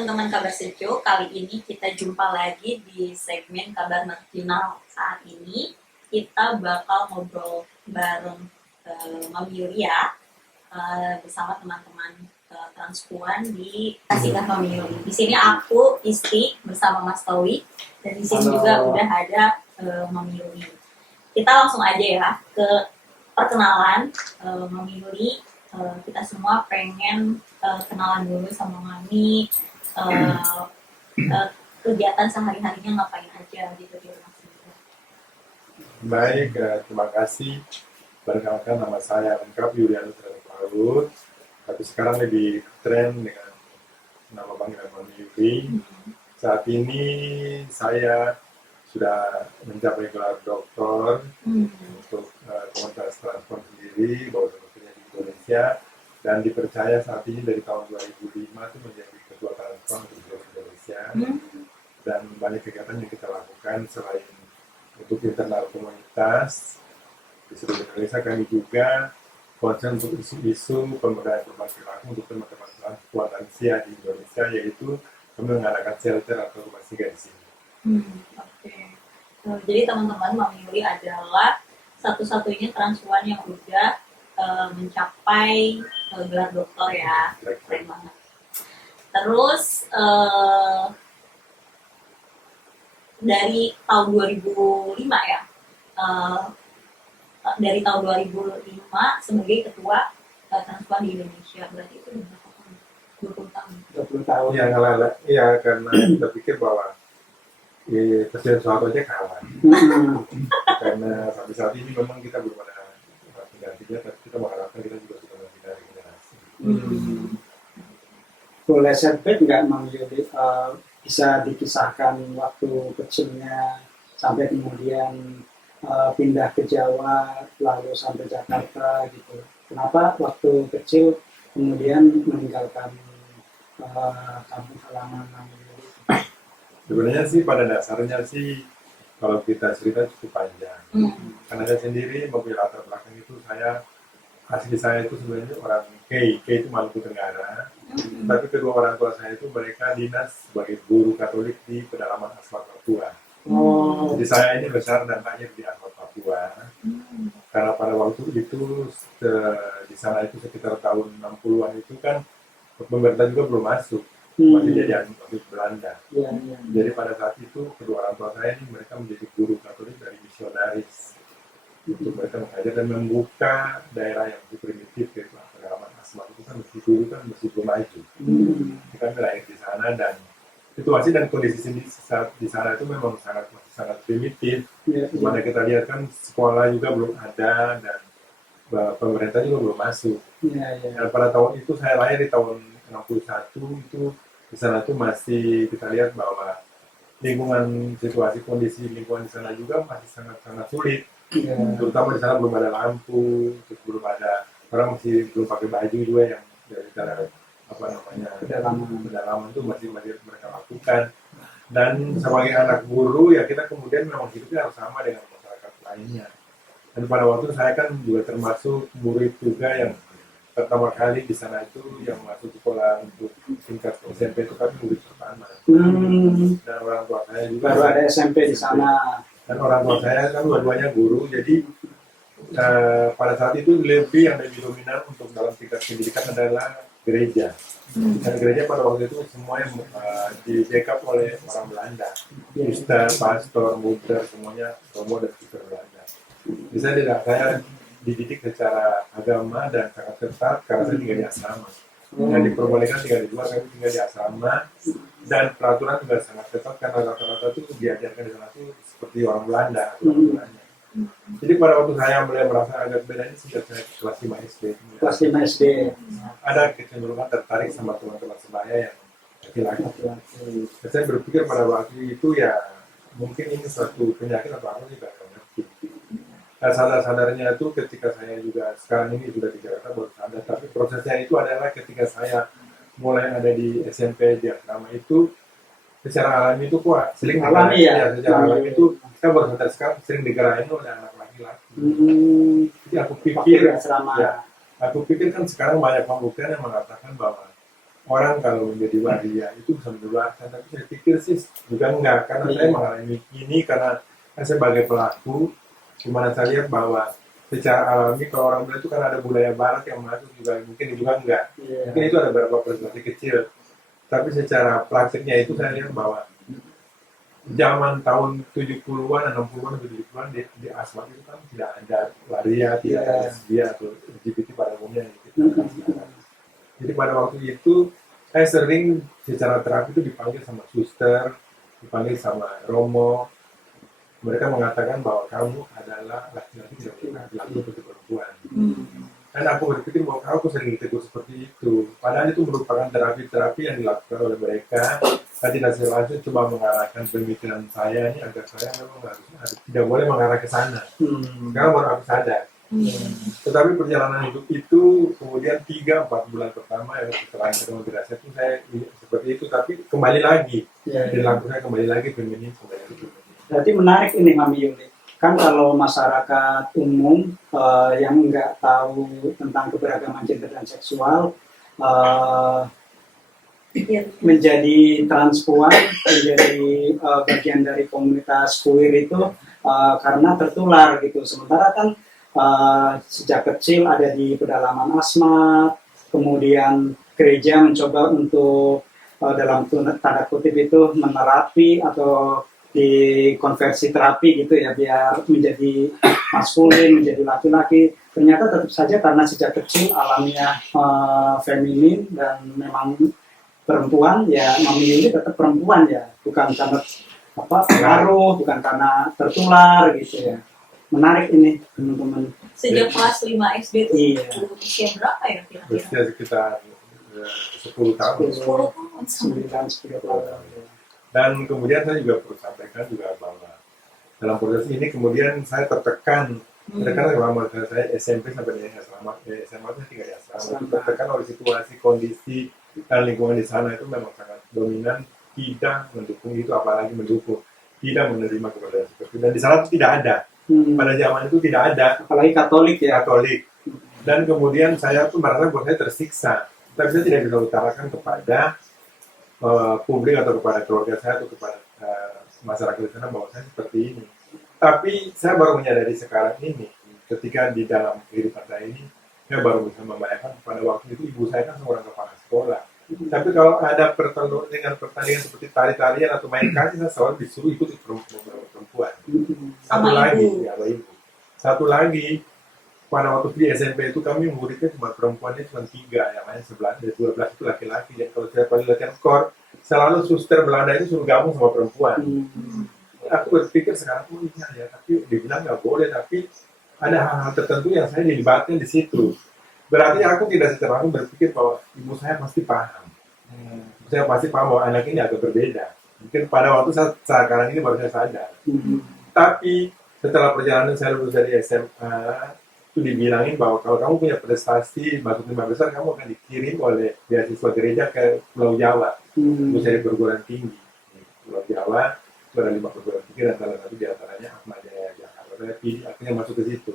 teman-teman Kabar Sejo, kali ini kita jumpa lagi di segmen Kabar Marginal. Saat ini kita bakal ngobrol bareng Mami Yulia bersama teman-teman transpuan di Kasihkan Mami Yuli. Di sini aku, Isti, bersama Mas Towi, dan di sini juga udah ada Mami Yuli. Kita langsung aja ya ke perkenalan Mami Yuli. Kita semua pengen kenalan dulu sama Mami, kegiatan sehari-harinya ngapain aja gitu di rumah sendiri. Baik, terima kasih. Perkenalkan, nama saya lengkap Yulianus Paul, tapi sekarang lebih tren dengan nama panggilan Mami Yuli. Saat ini saya sudah mencapai gelar doktor untuk komunitas transport sendiri, bahwa sebetulnya di Indonesia, dan dipercaya saat ini dari tahun 2005 itu menjadi ketua transport di Indonesia. Dan banyak kegiatan yang kita lakukan selain untuk internal komunitas di seluruh Indonesia, kami juga concern untuk isu-isu pemberdayaan perubahan perilaku untuk teman-teman transport lansia di Indonesia, yaitu kami mengadakan shelter atau rumah singgah di sini. Oke. Jadi teman-teman, Mami Yuli adalah satu-satunya transpuan yang udah mencapai gelar doktor ya, keren banget. Terus dari tahun 2005 ya, dari tahun 2005 sebagai ketua transpuan di Indonesia, berarti itu udah berapa tahun? 20 tahun. 20 tahun. Iya, ngalah. Iya, karena kita pikir bahwa Presiden Soeharto aja kalah. Karena sampai saat ini memang kita belum ada penggantinya, tapi kita mengharapkan kita juga sudah mengganti dari generasi. Boleh setback nggak Mang Yudi, bisa dikisahkan waktu kecilnya sampai kemudian pindah ke Jawa lalu sampai Jakarta gitu. Kenapa waktu kecil kemudian meninggalkan kampung halaman Mang Yudi? Sebenarnya sih pada dasarnya sih kalau kita cerita cukup panjang. Karena saya sendiri mobil latar belakang itu asli saya itu sebenarnya orang K itu Maluku Tenggara. Tapi kedua orang tua saya itu mereka dinas sebagai guru Katolik di pedalaman Asmat Papua. Jadi saya ini besar dan lahir di Asmat Papua. Karena pada waktu itu di sana itu sekitar tahun 60-an itu kan pemerintah juga belum masuk. Masih jajahan Belanda. Jadi pada saat itu kedua orang tua saya ini mereka menjadi guru Katolik dari misionaris untuk mereka mengajar dan membuka daerah yang lebih primitif, yaitu pedalaman Asmat itu kan masih belum maju. Kita lahir di sana dan situasi dan kondisi di sana itu memang masih sangat primitif. Dimana kita lihat kan sekolah juga belum ada dan pemerintah juga belum masuk. Dan pada tahun itu saya lahir di tahun 61 itu. Di sana tuh masih kita lihat bahwa situasi kondisi lingkungan di sana juga masih sangat sulit. Terutama di sana belum ada lampu, terus belum ada orang masih belum pakai baju juga yang dari cara pedalaman itu masih mereka lakukan. Dan sebagai anak guru ya kita kemudian memang hidupnya harus sama dengan masyarakat lainnya. Dan pada waktu saya kan juga termasuk murid juga yang pertama kali di sana itu yang masuk sekolah untuk tingkat SMP itu kan murid pertama. Dan orang tua saya juga baru ada SMP di sana. Dan orang tua saya kan dua-duanya guru, jadi pada saat itu yang lebih dominan untuk dalam tingkat pendidikan adalah gereja. Dan gereja pada waktu itu semua yang di backup oleh orang Belanda, Ustaz, pastor, muter, semuanya romo dan suster Belanda. Jadi saya dididik secara agama dan sangat ketat karena saya tinggal di asrama. Yang diperbolehkan tinggal di luar, kami tinggal di asrama, dan peraturan juga sangat ketat karena rata-rata itu diajarkan di sana itu seperti orang Belanda. Jadi pada waktu saya mulai merasa agak beda ini sejak saya kelas 5 SD. Kelas 5 SD. Ada kecenderungan tertarik sama teman-teman sebaya yang laki-laki. Saya berpikir pada waktu itu ya mungkin ini suatu penyakit atau apa sih nggak ngerti. Nah, sadar-sadarnya itu ketika saya juga sekarang ini sudah di Jakarta baru sadar, tapi prosesnya itu adalah ketika saya mulai ada di SMP di asrama itu secara alami itu kok sering alami ya? Secara alami itu kita baru sadar sekarang sering digerahin oleh anak laki-laki. Jadi aku pikir kan sekarang banyak pembuktian yang mengatakan bahwa orang kalau menjadi waria itu bisa menularkan, tapi saya pikir sih juga enggak, karena saya mengalami ini karena saya sebagai pelaku, dimana saya lihat bahwa secara alami kalau orang bilang itu kan ada budaya barat yang masuk juga, mungkin juga enggak, mungkin itu ada beberapa persentase kecil, tapi secara praktiknya itu saya lihat bahwa zaman tahun 70-an, 60-an, 70-an di Asmat itu kan tidak ada waria, tidak ada lesbian atau LGBT pada umumnya gitu. Jadi pada waktu itu saya sering secara terapi itu dipanggil sama suster, dipanggil sama romo. Mereka mengatakan bahwa kamu adalah laki-laki, tidak boleh laki-laki untuk perempuan. Dan aku berpikir bahwa aku sering ditegur seperti itu. Padahal itu merupakan terapi-terapi yang dilakukan oleh mereka. Saya tidak langsung coba mengarahkan pemikiran saya ini agar saya memang tidak boleh mengarah ke sana. Sekarang baru aku sadar. Tetapi perjalanan hidup itu kemudian 3-4 bulan pertama yang setelah integrasi itu saya seperti itu, tapi kembali lagi dilakukan kembali lagi feminin kembali lagi. Berarti menarik ini Mami Yuli. Kan kalau masyarakat umum yang nggak tahu tentang keberagaman gender dan seksual menjadi transpuan, menjadi bagian dari komunitas queer itu karena tertular gitu. Sementara kan sejak kecil ada di pedalaman Asmat, kemudian gereja mencoba untuk dalam tanda kutip itu menerapi atau di konversi terapi gitu ya, biar menjadi maskulin, menjadi laki-laki. Ternyata tetap saja karena sejak kecil alamnya feminin dan memang perempuan, ya Mami Yuli tetap perempuan ya, bukan karena pengaruh, bukan karena tertular gitu ya. Menarik ini teman-teman. Sejak kelas 5 SD itu usia berapa ya kira-kira? Usia sekitar 10 tahun. 10 tahun. 9-10 tahun. Dan kemudian saya juga perlu sampaikan juga bahwa dalam proses ini kemudian saya tertekan selama saya SMP sampai dengan SMA itu tinggal di asrama, tertekan oleh situasi, kondisi dan lingkungan di sana itu memang sangat dominan, tidak mendukung itu, apalagi mendukung, tidak menerima keberadaan seperti itu. Dan di sana itu tidak ada. Pada zaman itu tidak ada. Apalagi Katolik ya. Katolik. Dan kemudian saya tuh merasa bahwa saya tersiksa. Tapi saya tidak bisa utarakan kepada publik atau kepada keluarga saya atau kepada masyarakat di sana bahwa saya seperti ini. Tapi saya baru menyadari sekarang ini, ketika di dalam kehidupan saya ini, saya baru bisa membayangkan pada waktu itu ibu saya kan seorang kepala sekolah. Tapi kalau ada pertandingan seperti tari-tarian atau main kasih, saya selalu disuruh ikut perempuan. Satu lagi, pada waktu di SMP itu kami muridnya cuma perempuannya cuma 3, yang lain 11, 12 itu laki-laki. Dan kalau saya paling latihan skor, selalu suster Belanda itu suruh gabung sama perempuan. Aku berpikir sekarang, iya ya, tapi dibilang nggak boleh, tapi ada hal-hal tertentu yang saya dilibatkan di situ. Berarti aku tidak secara langsung berpikir bahwa ibu saya pasti paham. Saya pasti paham bahwa anak ini agak berbeda. Mungkin pada waktu sekarang ini baru saya sadar. Tapi setelah perjalanan saya lulus dari SMA, itu dibilangin bahwa kalau kamu punya prestasi masuk 5 besar, kamu akan dikirim oleh beasiswa gereja ke Pulau Jawa untuk cari perguruan tinggi. Pulau Jawa itu ada 5 perguruan tinggi dan salah satu diantaranya Ahmad Jaya Jakarta. Saya pilih, akhirnya masuk ke situ.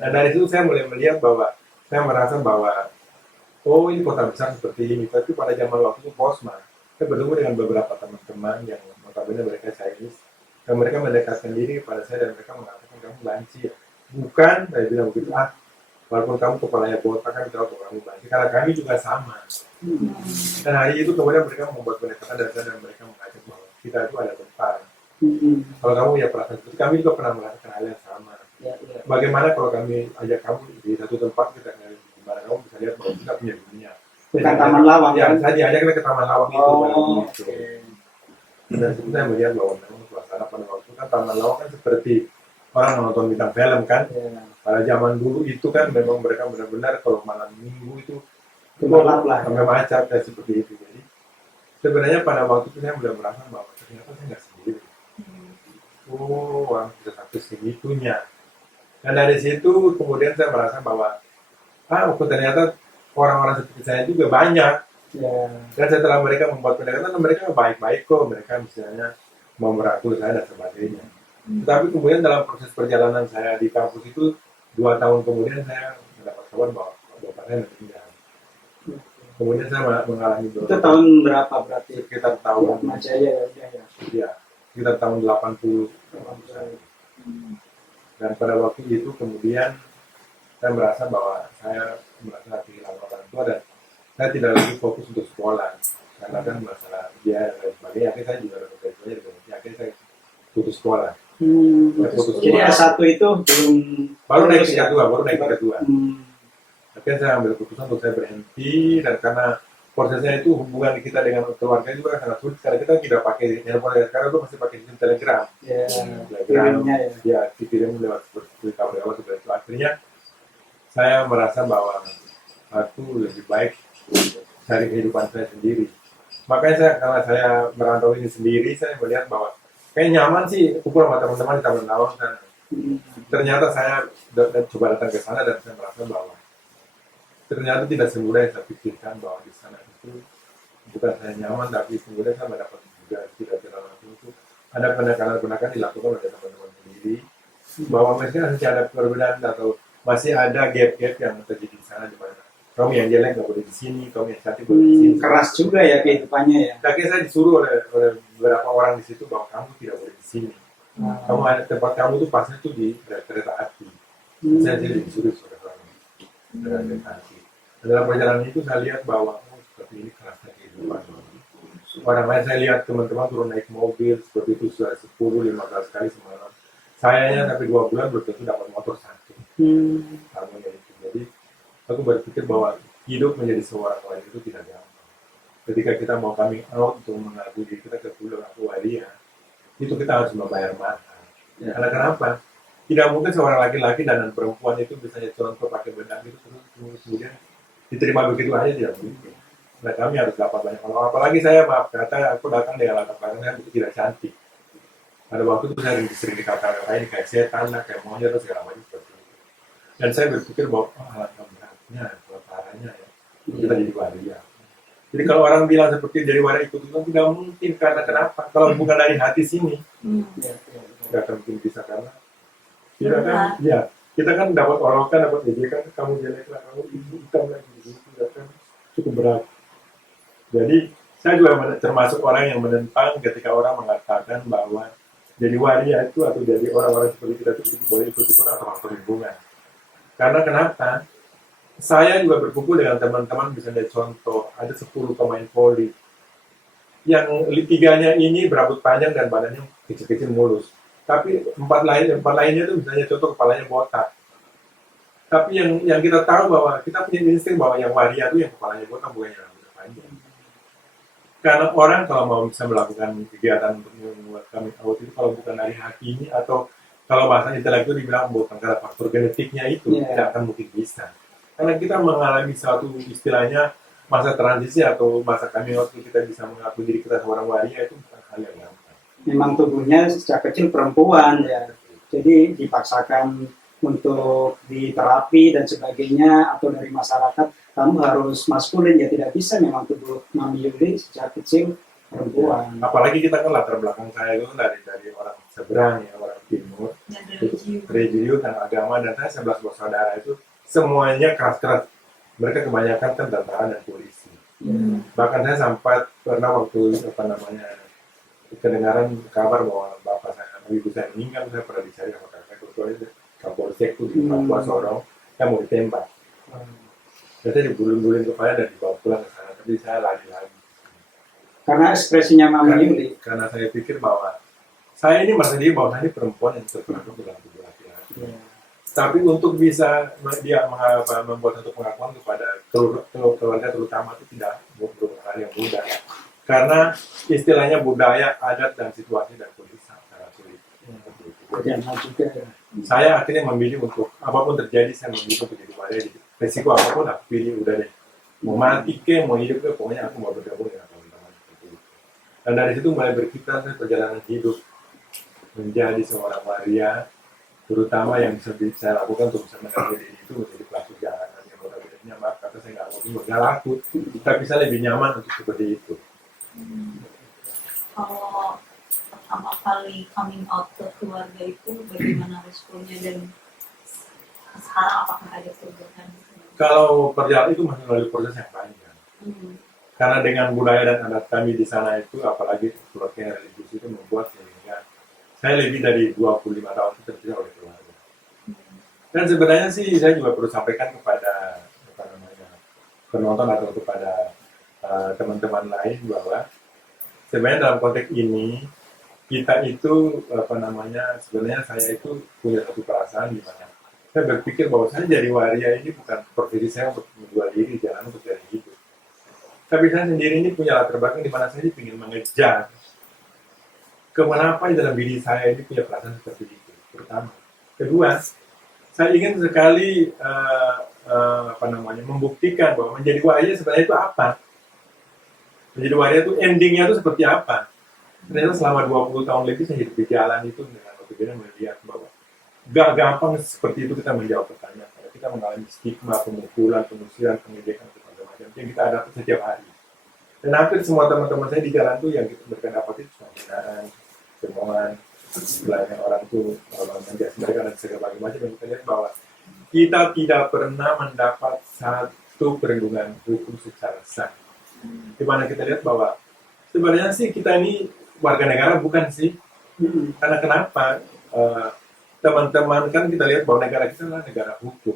Dan dari situ saya mulai melihat bahwa saya merasa bahwa ini kota besar seperti ini. Tapi pada zaman waktu itu Posma, saya bertemu dengan beberapa teman-teman yang notabene mereka Chinese, dan mereka mendekatkan diri kepada saya dan mereka mengatakan kamu banci ya. Bukan, saya bilang begitu, walaupun kamu kepalanya botak kan tahu kamu banci, karena kami juga sama. Dan hari itu kemudian mereka membuat pendekatan dan mereka mengajak bahwa kita itu ada tempat. Kalau kamu ya perasaan seperti kami juga pernah merasakan hal yang sama. Bagaimana kalau kami ajak kamu di satu tempat, kita di mana kamu bisa lihat bahwa kita punya dunia. Bukan Taman Lawang. Ya, saya diajaknya ke Taman Lawang itu. Dan itu saya melihat bahwa memang suasana pada waktu itu kan Taman Lawang kan seperti orang menonton bintang film kan. Pada zaman dulu itu kan memang mereka benar-benar kalau malam minggu itu gelap lah, sampai macet dan seperti itu. Jadi sebenarnya pada waktu itu saya mulai merasa bahwa ternyata saya nggak sendiri. Wah, bisa sampai segitunya. Dan dari situ kemudian saya merasa bahwa ternyata orang-orang seperti saya juga banyak. Dan setelah mereka membuat pendekatan, mereka baik-baik kok. Mereka misalnya mau merangkul saya dan sebagainya. Tetapi kemudian dalam proses perjalanan saya di kampus itu 2 tahun kemudian saya mendapat kabar bahwa bapak saya meninggal. Kemudian saya mengalami Itu tahun berapa berarti? sekitar tahun Majaya ya. ya, sekitar tahun 80. Dan pada waktu itu kemudian saya merasa bahwa saya merasa kehilangan orang tua dan saya tidak lagi fokus untuk sekolah karena kan masalah biaya dan lain sebagainya. Akhirnya saya juga dapat gajinya dengan akhirnya saya putus sekolah. Saya putus Jadi sekolah. S1 itu belum Baru naik lulus tingkat ya? dua, baru naik tingkat dua. Hmm. Akhirnya saya ambil keputusan untuk saya berhenti dan karena prosesnya itu hubungan kita dengan keluarga juga sangat sulit karena kita tidak pakai handphone sekarang itu masih pakai sistem telegram. Ya, Telegram kirimnya ya. ya dikirim lewat seperti kabar lewat seperti itu. Akhirnya saya merasa bahwa aku lebih baik cari kehidupan saya sendiri. Makanya saya karena saya merantau ini sendiri, saya melihat bahwa kayak nyaman sih kumpul sama teman-teman di Taman Lawang sana. Ternyata saya coba datang ke sana dan saya merasa bahwa ternyata tidak semudah yang saya pikirkan bahwa di sana itu bukan saya nyaman tapi kemudian saya mendapat juga tidak langsung itu ada penekanan-penekanan dilakukan oleh teman-teman sendiri bahwa mereka masih ada perbedaan atau masih ada gap-gap yang terjadi di sana di mana kamu yang jelek nggak boleh di sini, kamu yang cantik boleh di sini. Keras juga ya kehidupannya ya. Akhirnya saya disuruh oleh beberapa orang di situ bahwa kamu tidak boleh di sini. Kamu ada tempat kamu tuh pasnya tuh di kereta api. Saya jadi disuruh kereta api. Dan dalam perjalanan itu saya lihat bahwa seperti ini kerasnya kehidupan. Orang lain saya lihat teman-teman turun naik mobil seperti itu sudah 10-15 kali semalam. Sayanya sampai 2 bulan belum tentu dapat motor satu. Kamunya itu. Jadi aku berpikir bahwa hidup menjadi seorang lain itu tidak gampang. Ketika kita mau coming out untuk mengakui diri kita ke pulau atau waria, itu kita harus membayar mahal. Ya. Karena kenapa? Tidak mungkin seorang laki-laki dan perempuan itu bisa contoh pakai bedak itu terus kemudian diterima begitu aja tidak mungkin. Nah kami harus dapat banyak orang. Apalagi saya maaf kata aku datang dengan latar belakang saya tidak cantik. Pada waktu itu saya sering dikatakan lain kayak setan lah, kayak monyet atau segala macam seperti itu. Dan saya berpikir bahwa alangkah beratnya, parahnya ya kita jadi waria. Jadi kalau orang bilang seperti jadi waria itu tidak mungkin karena kenapa? Kalau bukan dari hati sini, tidak akan mungkin bisa karena kita kan, ya kita kan dapat olokan, dapat ejekan, kamu jelek lah, kamu hitam lagi gitu, kan cukup berat. Jadi saya juga termasuk orang yang menentang ketika orang mengatakan bahwa jadi waria itu atau jadi orang-orang seperti kita itu boleh ikut-ikut atau faktor lingkungan. Karena kenapa? Saya juga berkumpul dengan teman-teman, misalnya contoh, ada 10 pemain voli. Yang 3-nya ini berambut panjang dan badannya kecil-kecil mulus. Tapi 4 lainnya itu misalnya contoh kepalanya botak. Tapi yang kita tahu bahwa kita punya insting bahwa yang waria itu yang kepalanya botak bukan yang rambutnya panjang. Karena orang kalau mau bisa melakukan kegiatan untuk membuat coming out itu kalau bukan dari hati ini atau kalau bahasa intelektual dibilang bukan karena faktor genetiknya itu tidak akan mungkin bisa. Karena kita mengalami satu istilahnya masa transisi atau masa coming out kita bisa mengakui diri kita seorang waria itu bukan hal yang gampang. Memang tubuhnya sejak kecil perempuan ya, jadi dipaksakan untuk diterapi dan sebagainya atau dari masyarakat kamu harus maskulin ya, tidak bisa memang tubuh Mami Yuli sejak kecil perempuan. Apalagi kita kan latar belakang saya itu dari orang seberang ya, orang timur, religius dan agama, dan saya 11 bersaudara itu semuanya keras-keras. Mereka kebanyakan kan tentara dan polisi. Bahkan saya sempat pernah waktu kedengaran kabar bahwa bapak saya, ibu saya meninggal, saya pernah dicari sama kakak kecuali Kapolsek itu di Papua Sorong, saya mau ditembak. Saya dibulin-bulin kepala dan dibawa pulang ke sana, tapi saya lari-lari. Karena ekspresinya Mami Yuli. Karena saya pikir bahwa saya ini merasa diri bahwa saya ini perempuan yang terperangkap dalam tubuh laki-laki. Tapi untuk bisa dia membuat satu pengakuan kepada keluarga terutama itu tidak merupakan hal yang mudah. Karena istilahnya budaya, adat, dan situasi dan kondisi sangat sulit. Saya akhirnya memilih untuk apapun terjadi, saya memilih untuk jadi waria. Resiko apapun aku pilih, udah deh. Mau mati ke, mau hidup ke, pokoknya aku mau bergabung dengan teman-teman seperti itu. Dan dari situ mulai berkita saya perjalanan hidup menjadi seorang waria, terutama yang bisa saya lakukan untuk bisa mengambil diri itu menjadi pelaku jalanan yang notabene maaf kata saya nggak laku, tapi saya lebih nyaman untuk seperti itu. Kalau pertama kali coming out ke keluarga itu bagaimana responnya dan sekarang apakah ada perubahan? Kalau perjalanan itu masih melalui proses yang panjang. Karena dengan budaya dan adat kami di sana itu, apalagi keluarga religius itu membuat sehingga saya lebih dari 25 tahun itu terpisah oleh keluarga. Dan sebenarnya sih saya juga perlu sampaikan kepada apa namanya, penonton atau kepada teman-teman lain bahwa sebenarnya dalam konteks ini kita itu apa namanya, sebenarnya saya itu punya satu perasaan di mana saya berpikir bahwa saya jadi waria ini bukan profesi saya untuk menjual diri, jalan untuk cari hidup. Tapi saya sendiri ini punya latar belakang di mana saya ingin mengejar kemanapun dalam diri saya ini punya perasaan seperti itu. Pertama, kedua, saya ingin sekali apa namanya, membuktikan bahwa menjadi waria sebenarnya itu apa. Menjadi waria itu endingnya itu seperti apa. Ternyata selama 20 tahun lebih saya hidup di jalan itu dengan notabene melihat bahwa gak gampang seperti itu kita menjawab pertanyaan. Kita mengalami stigma, pemukulan, pengusiran, pengejekan, macam yang kita hadapi setiap hari. Dan hampir semua teman-teman saya di jalan tuh yang mereka dapat itu penghinaan, cemoohan, belakang orang tuh menjadi mereka dan segala macam yang kita lihat bahwa kita tidak pernah mendapat satu perlindungan hukum secara sah. Di mana kita lihat bahwa sebenarnya sih kita ini warga negara bukan sih? Karena kenapa? Teman-teman kan kita lihat bahwa negara kita adalah negara hukum.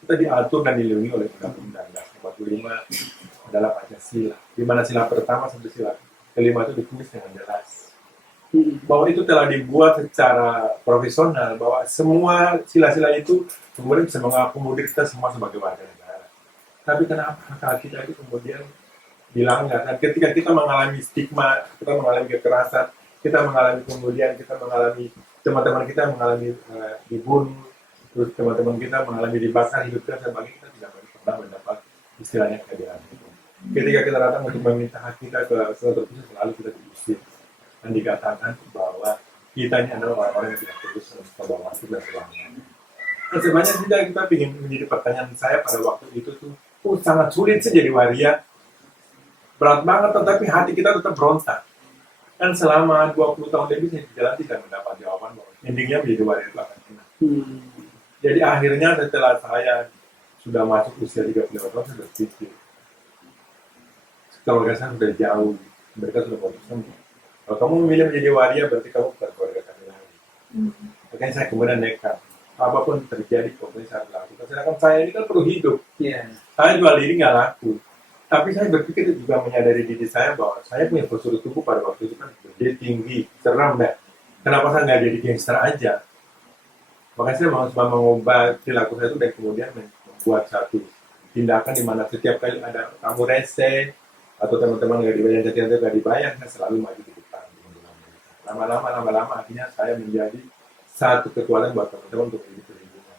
Kita diatur dan dilindungi oleh Undang-Undang 45 adalah Pancasila. Di mana sila pertama sampai sila kelima itu ditulis dengan jelas. Bahwa itu telah dibuat secara profesional, bahwa semua sila-sila itu kemudian bisa mengakomodir kita semua sebagai warga negara. Tapi kenapa hak kita itu kemudian dilanggar? Dan ketika kita mengalami stigma, kita mengalami kekerasan, kita mengalami kemudian kita mengalami teman-teman kita mengalami dibunuh, terus teman-teman kita mengalami dibakar, hidup kita sebagai kita tidak pernah mendapat istilahnya keadilan. Ketika kita datang untuk meminta hak kita ke suatu pusat, selalu kita diusir dan dikatakan bahwa kita ini adalah orang-orang yang tidak terus membawa masuk dan sebagainya. Dan sebenarnya kita ingin menjadi pertanyaan saya pada waktu itu tuh, sangat sulit sih jadi waria, berat banget, tetapi hati kita tetap berontak. Dan selama 20 tahun lebih saya jalan tidak mendapat jawaban bahwa endingnya menjadi waria itu akan kena. Jadi akhirnya setelah saya sudah masuk usia 35 tahun, saya berpikir keluarga saya sudah jauh, mereka sudah memutuskan kalau kamu memilih menjadi waria berarti kamu bukan keluarga kami lagi. Makanya saya kemudian nekat, apapun terjadi pokoknya saya lakukan. Sedangkan saya ini kan perlu hidup, saya jual diri nggak laku. Tapi saya berpikir juga menyadari diri saya bahwa saya punya postur tubuh pada waktu itu kan gede, tinggi, seram deh. Kenapa saya nggak jadi gangster aja? Makanya saya mau coba mengubah perilaku saya itu dan kemudian membuat satu tindakan di mana setiap kali ada tamu rese atau teman-teman nggak dibayar, jadi nggak dibayar, saya selalu maju di depan. Lama-lama akhirnya saya menjadi satu kekuatan buat teman-teman untuk hidup perlindungan.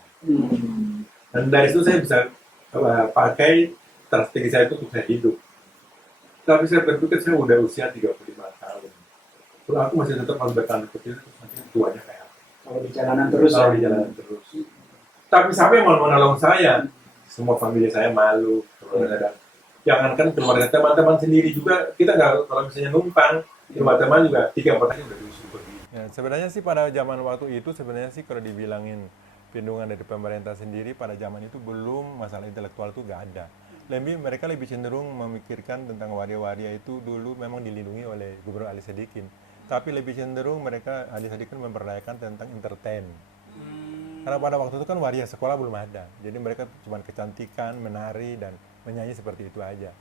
Dan dari situ saya bisa pakai strategi saya itu untuk saya hidup. Tapi saya berpikir saya udah usia 35 tahun. Kalau aku masih tetap harus bertahan kecil, nanti tuanya kayak kalau di jalanan terus. Kalau di jalanan terus. Tapi siapa yang mau menolong saya? Semua famili saya malu. Jangankan keluarga, teman-teman sendiri juga kita nggak, kalau misalnya numpang teman-teman juga 3-4 hari udah diusir pergi. Ya, sebenarnya sih pada zaman waktu itu sebenarnya sih kalau dibilangin perlindungan dari pemerintah sendiri pada zaman itu belum, masalah intelektual itu nggak ada. Mereka lebih cenderung memikirkan tentang waria-waria itu dulu memang dilindungi oleh Gubernur Ali Sadikin. Tapi lebih cenderung mereka Ali Sadikin memperdayakan tentang entertain. Karena pada waktu itu kan waria sekolah belum ada. Jadi mereka cuma kecantikan, menari dan menyanyi seperti itu aja.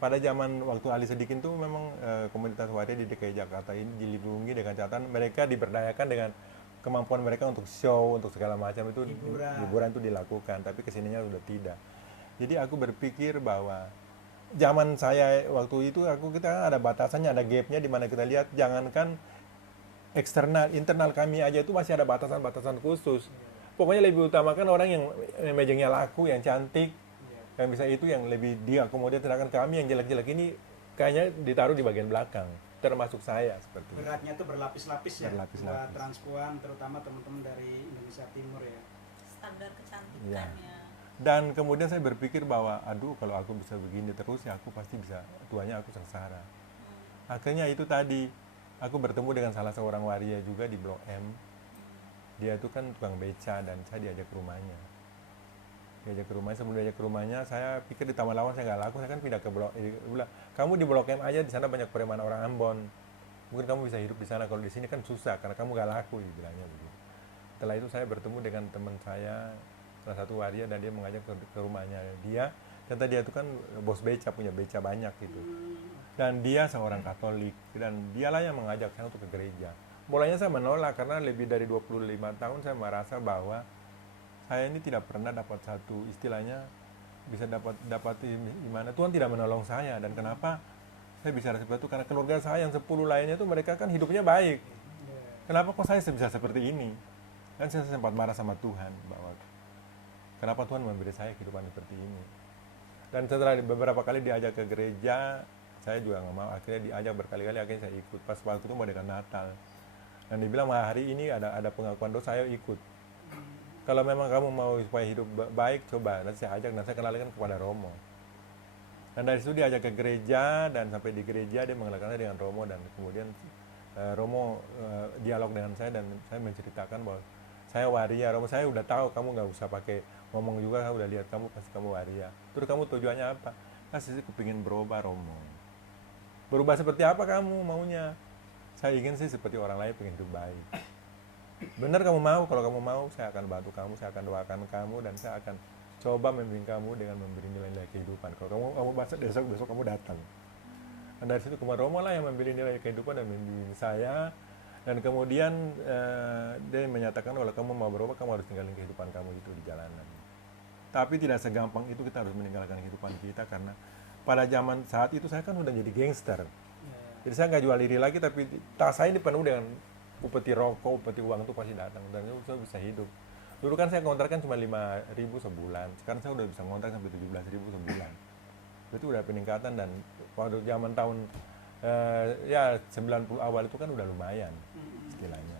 Pada zaman waktu Ali Sadikin tuh memang komunitas waria di DKI Jakarta ini dilindungi dengan catatan mereka diberdayakan dengan kemampuan mereka untuk show, untuk segala macam itu hiburan itu dilakukan, tapi kesininya sudah tidak. Jadi aku berpikir bahwa zaman saya waktu itu kita ada batasannya, ada gapnya di mana kita lihat jangankan eksternal, internal kami aja itu masih ada batasan-batasan khusus. Pokoknya lebih utamakan orang yang mejengnya laku, yang cantik, yang bisa itu yang lebih diakomodir, sedangkan kami yang jelek-jelek ini kayaknya ditaruh di bagian belakang, termasuk saya seperti itu. Beratnya itu berlapis-lapis ya, buat transpuan, terutama teman-teman dari Indonesia Timur ya. Standar kecantikannya. Dan kemudian saya berpikir bahwa, aduh kalau aku bisa begini terus ya aku pasti bisa, tuanya aku sengsara. Akhirnya itu tadi, aku bertemu dengan salah seorang waria juga di Blok M. Dia itu kan tukang beca dan saya diajak ke rumahnya. diajak ke rumahnya. Sebelum diajak ke rumahnya, saya pikir di Taman Lawan saya nggak laku, saya kan pindah ke Blok. Dia bilang, kamu di Blok M aja, di sana banyak preman orang Ambon. Mungkin kamu bisa hidup di sana, kalau di sini kan susah karena kamu nggak laku, dia bilangnya begitu. Setelah itu saya bertemu dengan teman saya, salah satu waria, dan dia mengajak ke rumahnya dia. Ternyata dia itu kan bos beca, punya beca banyak gitu. Dan dia seorang Katolik, dan dialah yang mengajak saya untuk ke gereja. Mulanya saya menolak karena lebih dari 25 tahun saya merasa bahwa saya ini tidak pernah dapat satu istilahnya bisa dapat di mana Tuhan tidak menolong saya. Dan kenapa saya bicara seperti itu? Karena keluarga saya yang 10 lainnya itu mereka kan hidupnya baik. Kenapa kok saya bisa seperti ini? Dan saya sempat marah sama Tuhan bahwa kenapa Tuhan memberi saya kehidupan seperti ini. Dan setelah beberapa kali diajak ke gereja, saya juga nggak mau. Akhirnya diajak berkali-kali, akhirnya saya ikut. Pas waktu itu mau dekat Natal. Dan dibilang, hari ini ada pengakuan dosa, saya ikut. Kalau memang kamu mau supaya hidup baik, coba. Nanti saya ajak, dan saya kenalkan kepada Romo. Dan dari situ diajak ke gereja, dan sampai di gereja dia mengenalkan saya dengan Romo. Dan kemudian Romo dialog dengan saya, dan saya menceritakan bahwa saya waria. Romo, saya udah tahu, kamu nggak usah pakai ngomong juga, saya udah lihat kamu, pasti kamu waria. Terus kamu tujuannya apa? Saya kepingin berubah, Romo. Berubah seperti apa kamu maunya? Saya ingin sih seperti orang lain, pengen hidup baik. Benar kamu mau? Kalau kamu mau, saya akan bantu kamu, saya akan doakan kamu, dan saya akan coba membimbing kamu dengan memberi nilai-nilai kehidupan. Kalau kamu bahasa besok kamu datang. Dan dari situ kemudian Romo lah yang memberi nilai kehidupan dan membimbing saya. Dan kemudian dia menyatakan kalau kamu mau berubah, kamu harus tinggalin kehidupan kamu itu di jalanan. Tapi tidak segampang itu kita harus meninggalkan kehidupan kita, karena pada zaman saat itu saya kan udah jadi gangster. Jadi saya nggak jual diri lagi, tapi tas saya ini penuh dengan upeti rokok, upeti uang itu pasti datang. Dan saya bisa hidup. Dulu kan saya kontrakkan cuma 5.000 sebulan. Sekarang saya udah bisa kontrak sampai 17.000 sebulan. Itu udah peningkatan, dan pada zaman tahun 90 awal itu kan udah lumayan istilahnya.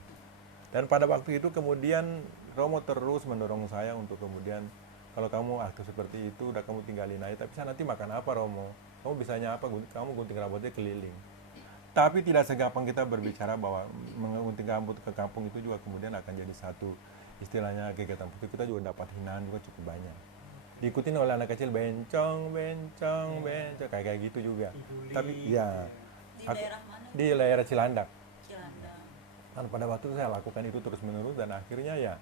Dan pada waktu itu kemudian Romo terus mendorong saya untuk kemudian, kalau kamu aktif seperti itu, udah kamu tinggalin aja. Tapi saya nanti makan apa, Romo? Kamu bisanya apa? Kamu gunting rambutnya keliling. Tapi tidak segampang kita berbicara bahwa menggunting rambut ke kampung itu juga kemudian akan jadi satu istilahnya kegiatan putih. Kita juga dapat hinaan juga cukup banyak. Diikutin oleh anak kecil, bencong, kayak gitu juga. Dibully. Tapi ya, Di daerah mana? di daerah Cilandak. Cilandak. Dan pada waktu itu saya lakukan itu terus menerus, dan akhirnya ya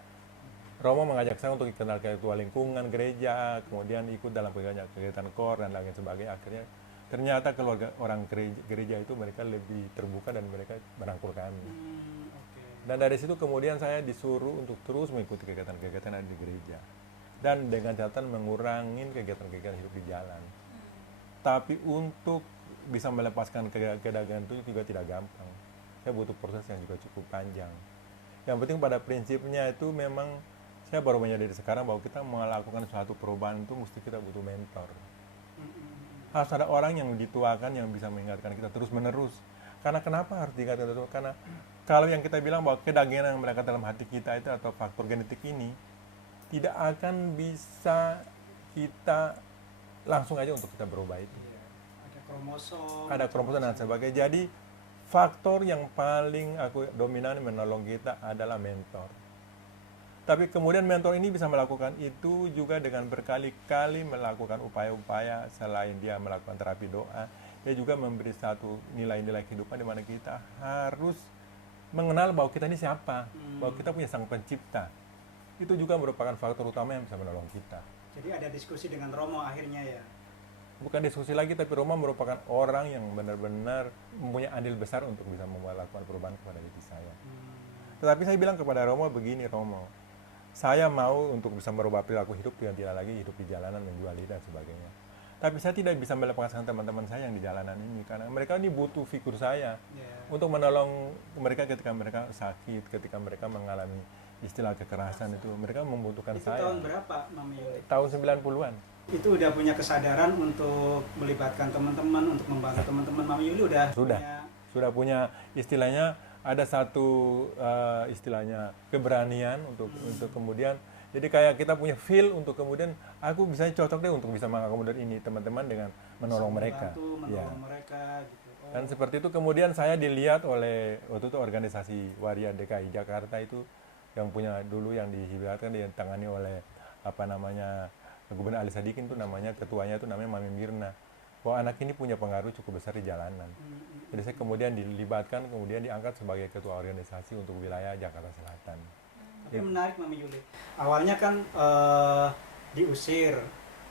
Romo mengajak saya untuk kenal ketua lingkungan gereja, kemudian ikut dalam kegiatan KOR dan lain sebagainya. Akhirnya ternyata keluarga orang gereja itu mereka lebih terbuka dan mereka merangkul kami. Dan dari situ kemudian saya disuruh untuk terus mengikuti kegiatan-kegiatan yang ada di gereja. Dan dengan catatan mengurangi kegiatan-kegiatan hidup di jalan. Tapi untuk bisa melepaskan kedagangan itu juga tidak gampang. Saya butuh proses yang juga cukup panjang. Yang penting pada prinsipnya itu memang saya baru menyadari sekarang bahwa kita melakukan suatu perubahan itu mesti kita butuh mentor. Harus ada orang yang dituakan yang bisa mengingatkan kita terus menerus. Karena kenapa harus diingatkan terus? Karena kalau yang kita bilang bahwa kedagingan yang melekat dalam hati kita itu atau faktor genetik ini tidak akan bisa kita langsung aja untuk kita berubah itu. Ada kromosom dan sebagainya. Jadi faktor yang paling dominan menolong kita adalah mentor. Tapi kemudian mentor ini bisa melakukan itu juga dengan berkali-kali melakukan upaya-upaya. Selain dia melakukan terapi doa, dia juga memberi satu nilai-nilai kehidupan di mana kita harus mengenal bahwa kita ini siapa, bahwa kita punya sang pencipta. Itu juga merupakan faktor utama yang bisa menolong kita. Jadi ada diskusi dengan Romo akhirnya ya? Bukan diskusi lagi, tapi Romo merupakan orang yang benar-benar mempunyai andil besar untuk bisa melakukan perubahan kepada diri saya. Tetapi saya bilang kepada Romo begini, Romo, saya mau untuk bisa merubah perilaku hidup yang tidak lagi hidup di jalanan, menjual diri dan sebagainya. Tapi saya tidak bisa melepaskan teman-teman saya yang di jalanan ini, karena mereka ini butuh figur saya untuk menolong mereka ketika mereka sakit, ketika mereka mengalami istilah kekerasan itu. Mereka membutuhkan Itu saya. tahun berapa, Mami Yuli? Tahun 90-an. Itu udah punya kesadaran untuk melibatkan teman-teman, untuk membantu teman-teman. Mami Yuli sudah punya istilahnya, ada satu istilahnya keberanian untuk kemudian, jadi kayak kita punya feel untuk kemudian aku bisa cocok deh untuk bisa mengakomodir ini teman-teman dengan menolong mereka. Mereka gitu. Dan seperti itu kemudian saya dilihat oleh waktu itu organisasi Waria DKI Jakarta itu yang punya dulu yang dihibarkan ditangani oleh Gubernur Ali Sadikin tuh namanya, ketuanya itu namanya Mami Mirna, bahwa anak ini punya pengaruh cukup besar di jalanan. Jadi saya kemudian dilibatkan, kemudian diangkat sebagai ketua organisasi untuk wilayah Jakarta Selatan. Tapi menarik Mami Yuli. Awalnya kan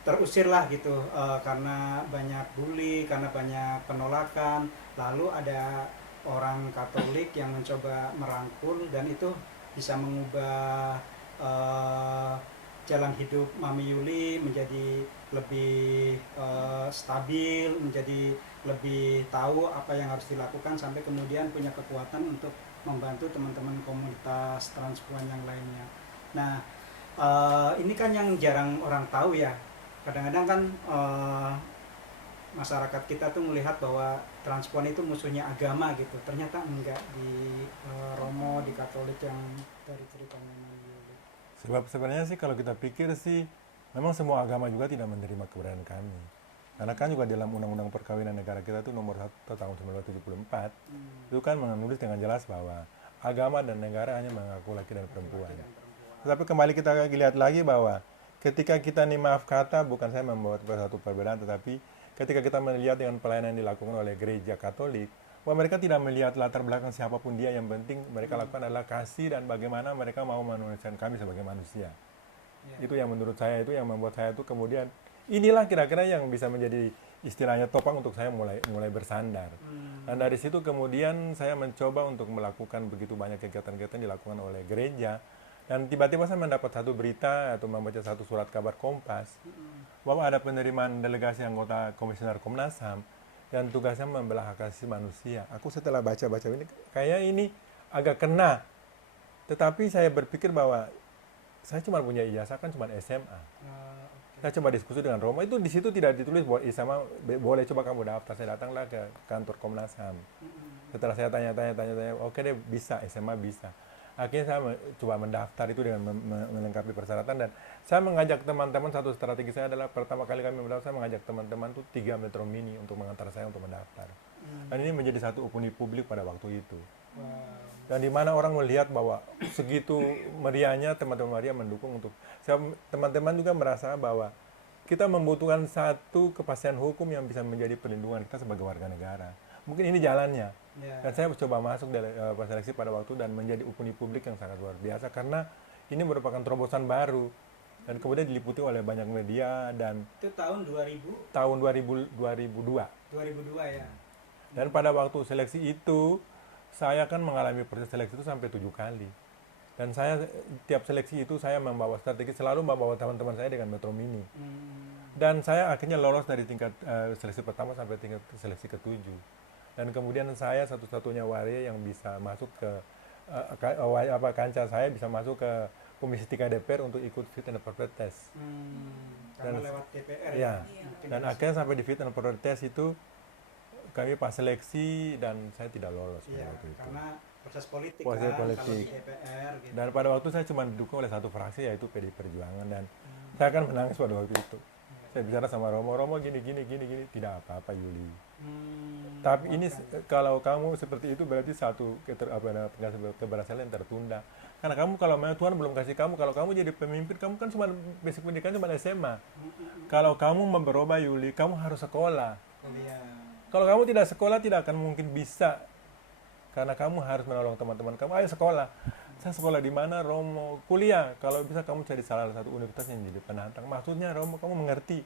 terusir lah gitu karena banyak bully, karena banyak penolakan. Lalu ada orang Katolik yang mencoba merangkul dan itu bisa mengubah jalan hidup Mami Yuli menjadi lebih stabil, menjadi lebih tahu apa yang harus dilakukan sampai kemudian punya kekuatan untuk membantu teman-teman komunitas transpuan yang lainnya. Nah, ini kan yang jarang orang tahu ya. Kadang-kadang kan masyarakat kita tuh melihat bahwa transpuan itu musuhnya agama gitu. Ternyata enggak di Romo, di Katolik yang dari ceritanya Mami Yuli. Sebab sebenarnya sih kalau kita pikir sih, memang semua agama juga tidak menerima keberadaan kami. Karena kan juga dalam Undang-Undang Perkawinan Negara kita itu nomor 1 tahun 1974, itu kan menulis dengan jelas bahwa agama dan negara hanya mengaku laki dan perempuan. Tetapi kembali kita lihat lagi bahwa ketika kita nih maaf kata, bukan saya membuat satu perbedaan, tetapi ketika kita melihat dengan pelayanan yang dilakukan oleh gereja Katolik, bahwa mereka tidak melihat latar belakang siapapun dia, yang penting mereka lakukan adalah kasih dan bagaimana mereka mau memanusiakan kami sebagai manusia. Itu yang menurut saya, itu yang membuat saya itu kemudian, inilah kira-kira yang bisa menjadi istilahnya topang untuk saya mulai bersandar. Dan dari situ kemudian saya mencoba untuk melakukan begitu banyak kegiatan-kegiatan dilakukan oleh gereja. Dan tiba-tiba saya mendapat satu berita atau membaca satu surat kabar Kompas bahwa ada penerimaan delegasi anggota Komisioner Komnas HAM yang tugasnya membelah hak asasi manusia. Aku setelah baca-baca ini, kayaknya ini agak kena. Tetapi saya berpikir bahwa saya cuma punya ijazah kan cuma SMA. Saya coba diskusi dengan Romo, itu di situ tidak ditulis bahwa SMA boleh, coba kamu daftar. Saya datanglah ke kantor Komnas HAM. Setelah saya tanya-tanya, oke deh bisa, SMA bisa. Akhirnya saya coba mendaftar itu dengan melengkapi persyaratan, dan saya mengajak teman-teman, satu strategi saya adalah pertama kali kami mendaftar, saya mengajak teman-teman tuh 3 metro mini untuk mengantar saya untuk mendaftar. Dan ini menjadi satu opini publik pada waktu itu. Dan di mana orang melihat bahwa segitu meriahnya teman-teman Maria mendukung untuk teman-teman juga merasa bahwa kita membutuhkan satu kepastian hukum yang bisa menjadi perlindungan kita sebagai warga negara. Mungkin ini jalannya. Dan saya coba masuk dari seleksi pada waktu dan menjadi opini publik yang sangat luar biasa karena ini merupakan terobosan baru dan kemudian diliputi oleh banyak media. Dan itu tahun 2000? Tahun 2002. 2002 ya. Dan pada waktu seleksi itu saya kan mengalami proses seleksi itu sampai 7 kali. Dan saya tiap seleksi itu saya membawa strategi, selalu membawa teman-teman saya dengan metro mini. Dan saya akhirnya lolos dari tingkat seleksi pertama sampai tingkat seleksi ke-7. Dan kemudian saya satu-satunya waria yang bisa masuk ke kancah, saya bisa masuk ke Komisi 3 DPR untuk ikut fit and proper test. Karena lewat DPR ya. Dan akhirnya sampai di fit and proper test itu kami pas seleksi dan saya tidak lolos waktu itu. Karena proses politik politik. DPR gitu. Dan pada waktu saya cuma didukung oleh satu fraksi, yaitu PDI Perjuangan, dan saya kan menangis pada waktu itu. Saya bicara sama Romo gini, tidak apa-apa Yuli. Tapi ini kalau kamu seperti itu berarti satu keberhasilan yang tertunda. Karena kamu kalau Tuhan belum kasih kamu, kalau kamu jadi pemimpin, kamu kan cuma basic pendidikan cuma SMA. Kalau kamu mau berubah Yuli, kamu harus sekolah. Kalau kamu tidak sekolah tidak akan mungkin bisa. Karena kamu harus menolong teman-teman kamu. Ayo sekolah. Saya sekolah di mana? Romo. Kuliah. Kalau bisa kamu cari salah satu universitas yang jadi penantang. Maksudnya Romo, kamu mengerti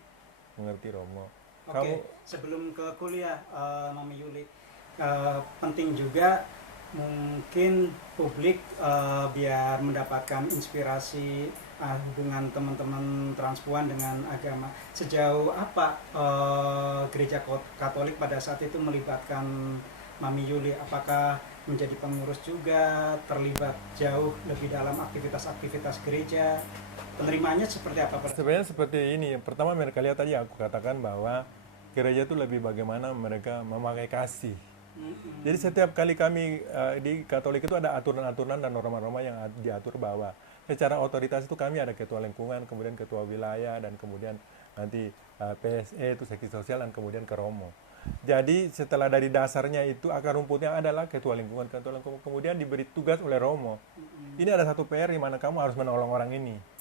Romo. Oke, sebelum ke kuliah, Mami Yuli, penting juga mungkin publik biar mendapatkan inspirasi hubungan teman-teman transpuan dengan agama. Sejauh apa gereja Katolik pada saat itu melibatkan Mami Yuli? Apakah menjadi pengurus juga, terlibat jauh lebih dalam aktivitas-aktivitas gereja? Penerimanya seperti apa? Sebenarnya seperti ini. Pertama mereka lihat tadi aku katakan bahwa gereja itu lebih bagaimana mereka memakai kasih. Jadi setiap kali kami di Katolik itu ada aturan-aturan dan norma-norma yang diatur bahwa secara otoritas itu kami ada ketua lingkungan, kemudian ketua wilayah, dan kemudian nanti PSE itu seksi sosial, dan kemudian ke Romo. Jadi setelah dari dasarnya itu akar rumputnya adalah ketua lingkungan, kemudian diberi tugas oleh Romo. Ini ada satu PR di mana kamu harus menolong orang ini.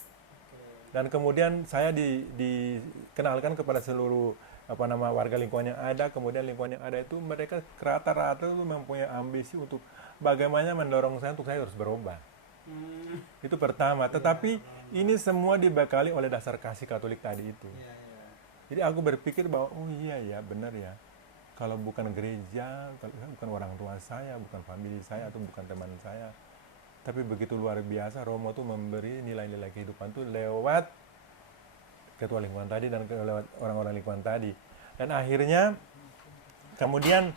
Dan kemudian saya dikenalkan kepada seluruh warga lingkungan yang ada. Kemudian lingkungan yang ada itu mereka rata-rata itu mempunyai ambisi untuk bagaimana mendorong saya untuk saya harus berubah. Itu pertama. Tetapi ini semua dibekali oleh dasar kasih Katolik tadi itu. Jadi aku berpikir bahwa oh iya ya benar ya. Kalau bukan gereja, kalau bukan orang tua saya, bukan famili saya atau bukan teman saya, tapi begitu luar biasa Romo tuh memberi nilai-nilai kehidupan tuh lewat ketua lingkungan tadi dan lewat orang-orang lingkungan tadi. Dan akhirnya kemudian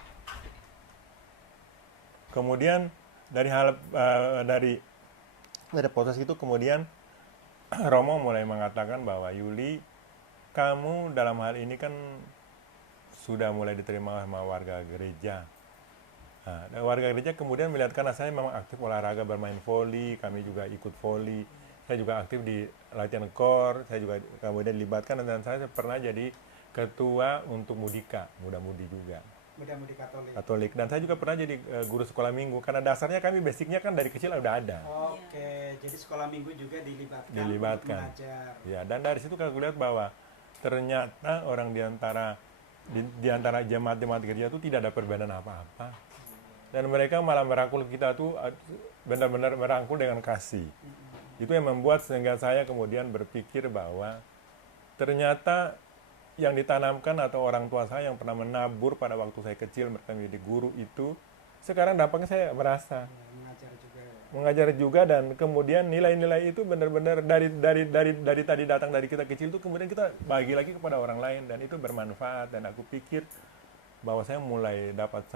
dari proses itu kemudian Romo mulai mengatakan bahwa Yuli, kamu dalam hal ini kan sudah mulai diterima sama warga gereja. Nah, warga gereja kemudian melihat karena saya memang aktif olahraga, bermain voli, kami juga ikut voli, saya juga aktif di latihan kor, saya juga kemudian dilibatkan dan saya pernah jadi ketua untuk Mudika, muda-mudi juga. Muda-mudi Katolik. Dan saya juga pernah jadi guru sekolah minggu karena dasarnya kami basicnya kan dari kecil udah ada. Oke, jadi sekolah minggu juga dilibatkan. Untuk mengajar. Ya, dan dari situ kalau lihat bahwa ternyata orang di antara jemaat-jemaat gereja itu tidak ada perbedaan apa-apa. Dan mereka malah merangkul kita tuh benar-benar merangkul dengan kasih. Itu yang membuat sehingga saya kemudian berpikir bahwa ternyata yang ditanamkan atau orang tua saya yang pernah menabur pada waktu saya kecil mereka menjadi guru itu sekarang dampaknya saya merasa mengajar juga dan kemudian nilai-nilai itu benar-benar dari tadi datang dari kita kecil itu kemudian kita bagi lagi kepada orang lain dan itu bermanfaat. Dan aku pikir bahwa saya mulai dapat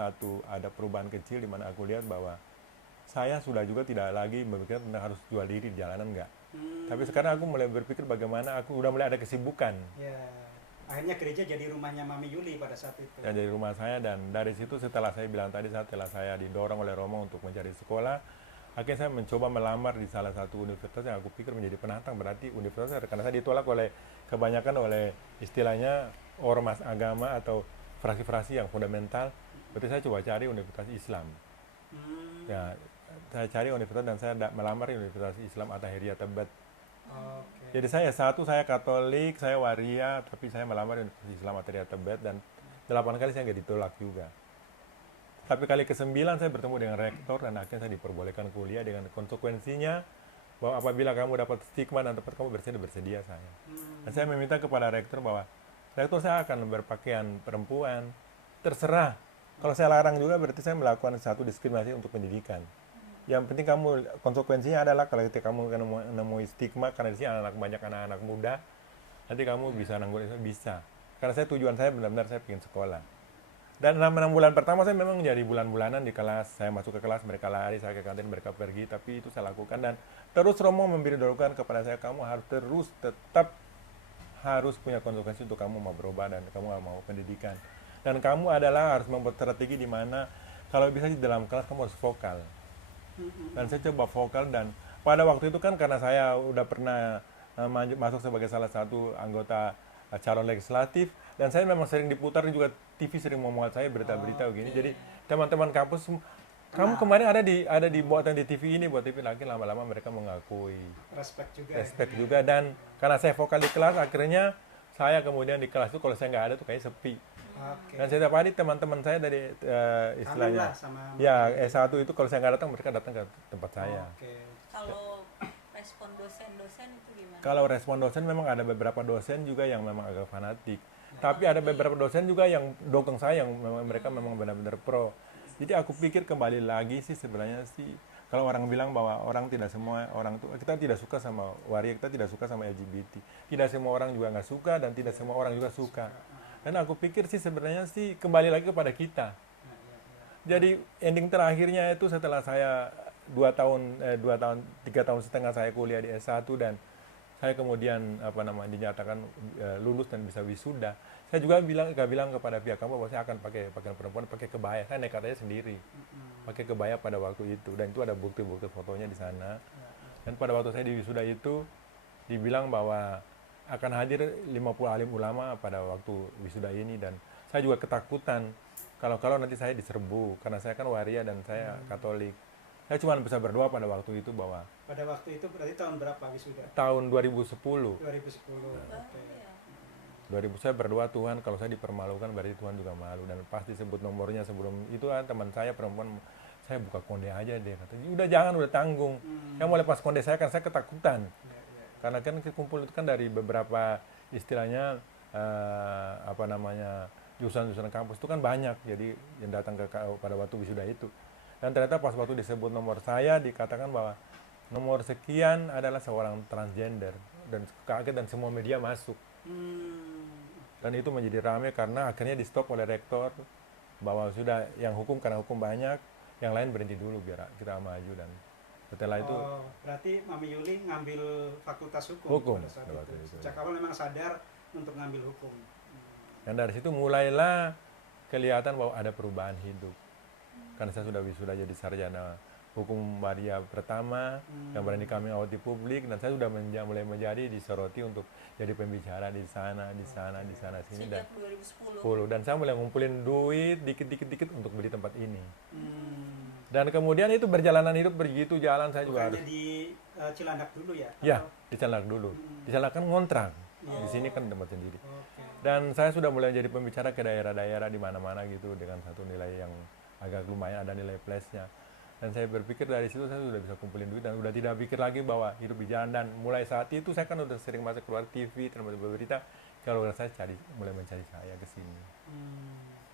ada perubahan kecil di mana aku lihat bahwa saya sudah juga tidak lagi berpikir tentang harus jual diri di jalanan enggak. Tapi sekarang aku mulai berpikir bagaimana aku udah mulai ada kesibukan. Akhirnya gereja jadi rumahnya Mami Yuli pada saat itu. Ya, jadi rumah saya dan dari situ setelah saya bilang tadi setelah saya didorong oleh Romo untuk mencari sekolah, akhirnya saya mencoba melamar di salah satu universitas yang aku pikir menjadi penantang. Berarti universitas karena saya ditolak kebanyakan oleh istilahnya ormas agama atau fraksi-fraksi yang fundamental. Berarti saya coba cari universitas Islam. Ya, saya cari universitas dan saya melamar di Universitas Islam At-Tahiriyah Tebet. Jadi saya Katolik, saya waria, tapi saya melamar di Universitas Islam At-Tahiriyah Tebet dan 8 kali saya nggak ditolak juga. Tapi kali ke-9 saya bertemu dengan rektor dan akhirnya saya diperbolehkan kuliah dengan konsekuensinya bahwa apabila kamu dapat stigma dan tempat kamu bersedia saya. Dan saya meminta kepada rektor bahwa rektor saya akan berpakaian perempuan, terserah. Kalau saya larang juga berarti saya melakukan satu diskriminasi untuk pendidikan. Yang penting konsekuensinya adalah kalau kamu menemui stigma karena di sini banyak anak-anak muda, nanti kamu bisa nanggung itu bisa. Karena tujuan saya benar-benar saya ingin sekolah. Dan 6 bulan pertama saya memang menjadi bulan-bulanan di kelas. Saya masuk ke kelas, mereka lari, saya ke kantin, mereka pergi. Tapi itu saya lakukan dan terus Romo memberi dorongan kepada saya, kamu harus tetap harus punya konsekuensi untuk kamu mau berubah dan kamu mau pendidikan. Dan kamu harus membuat strategi di mana kalau bisa di dalam kelas kamu harus vokal. Dan saya coba vokal dan pada waktu itu kan karena saya udah pernah masuk sebagai salah satu anggota calon legislatif dan saya memang sering diputar juga TV sering memuat saya berita-berita begini. Jadi teman-teman kampus kamu kemarin ada di buatan di TV ini buat TV lagi lama-lama mereka mengakui respect juga dan karena saya vokal di kelas akhirnya saya kemudian di kelas itu kalau saya nggak ada tuh kayak sepi. Dan setiap hari teman-teman saya dari istilahnya ya S1 itu kalau saya nggak datang mereka datang ke tempat saya. Kalau respon dosen-dosen itu gimana? Kalau respon dosen memang ada beberapa dosen juga yang memang agak fanatik. Tapi ada beberapa dosen juga yang dukung saya yang mereka memang benar-benar pro. Jadi aku pikir kembali lagi sih sebenarnya sih kalau orang bilang bahwa orang tidak semua orang tuh kita tidak suka sama waria, kita tidak suka sama LGBT. Tidak semua orang juga nggak suka dan tidak semua orang juga suka. Dan aku pikir sih sebenarnya sih kembali lagi kepada kita. Jadi ending terakhirnya itu setelah saya 3 tahun setengah saya kuliah di S1 dan saya kemudian dinyatakan lulus dan bisa wisuda. Saya juga bilang kepada pihak kampus bahwa saya akan pakai pakaian perempuan, pakai kebaya. Saya nekat aja sendiri. Pakai kebaya pada waktu itu dan itu ada bukti-bukti fotonya di sana. Dan pada waktu saya di wisuda itu dibilang bahwa akan hadir 50 alim ulama pada waktu wisuda ini dan saya juga ketakutan kalau nanti saya diserbu karena saya kan waria dan saya Katolik. Saya cuma bisa berdoa pada waktu itu bahwa Pada waktu itu berarti tahun berapa wisuda? tahun 2010. 2010. Oke. 2000 saya berdoa, Tuhan kalau saya dipermalukan berarti Tuhan juga malu, dan pas disebut nomornya sebelum itu teman saya perempuan, saya buka konde aja deh katanya, udah jangan, udah tanggung. Saya mau lepas konde saya kan saya ketakutan, Ya, ya. karena kan kumpul itu kan dari beberapa istilahnya apa namanya jurusan-jurusan kampus itu kan banyak, jadi yang datang pada waktu wisuda itu, dan ternyata pas waktu disebut nomor saya dikatakan bahwa nomor sekian adalah seorang transgender, dan kaget dan semua media masuk. Dan itu menjadi ramai karena akhirnya di stop oleh rektor bahwa sudah yang hukum karena hukum banyak, yang lain berhenti dulu biar kita maju. Dan setelah itu Berarti Mami Yuli ngambil fakultas hukum, Hukum, pada saat waktu itu. itu. Sejak awal memang sadar untuk ngambil hukum. dan dari situ mulailah kelihatan bahwa ada perubahan hidup. Karena saya sudah wisuda jadi sarjana hukum waria pertama yang berani coming out di publik, dan saya sudah mulai menjadi disoroti untuk jadi pembicara di sana sini, dan Sejak 2010. dan saya mulai ngumpulin duit dikit untuk beli tempat ini. Hmm. Dan kemudian itu perjalanan hidup begitu jalan, saya juga Bukannya harus di Cilandak dulu ya? ya Atau- di Cilandak dulu. Di Cilandak kan ngontrak. Di sini kan tempat sendiri. Oke. Dan saya sudah mulai jadi pembicara ke daerah-daerah di mana-mana gitu dengan satu nilai yang agak lumayan, ada nilai plusnya. Dan saya berpikir dari situ saya sudah bisa kumpulin duit dan udah tidak pikir lagi bahwa hidup di jalan. Dan mulai saat itu saya kan udah sering masuk keluar TV, termasuk berita. Kalau saya mulai mencari saya ke sini.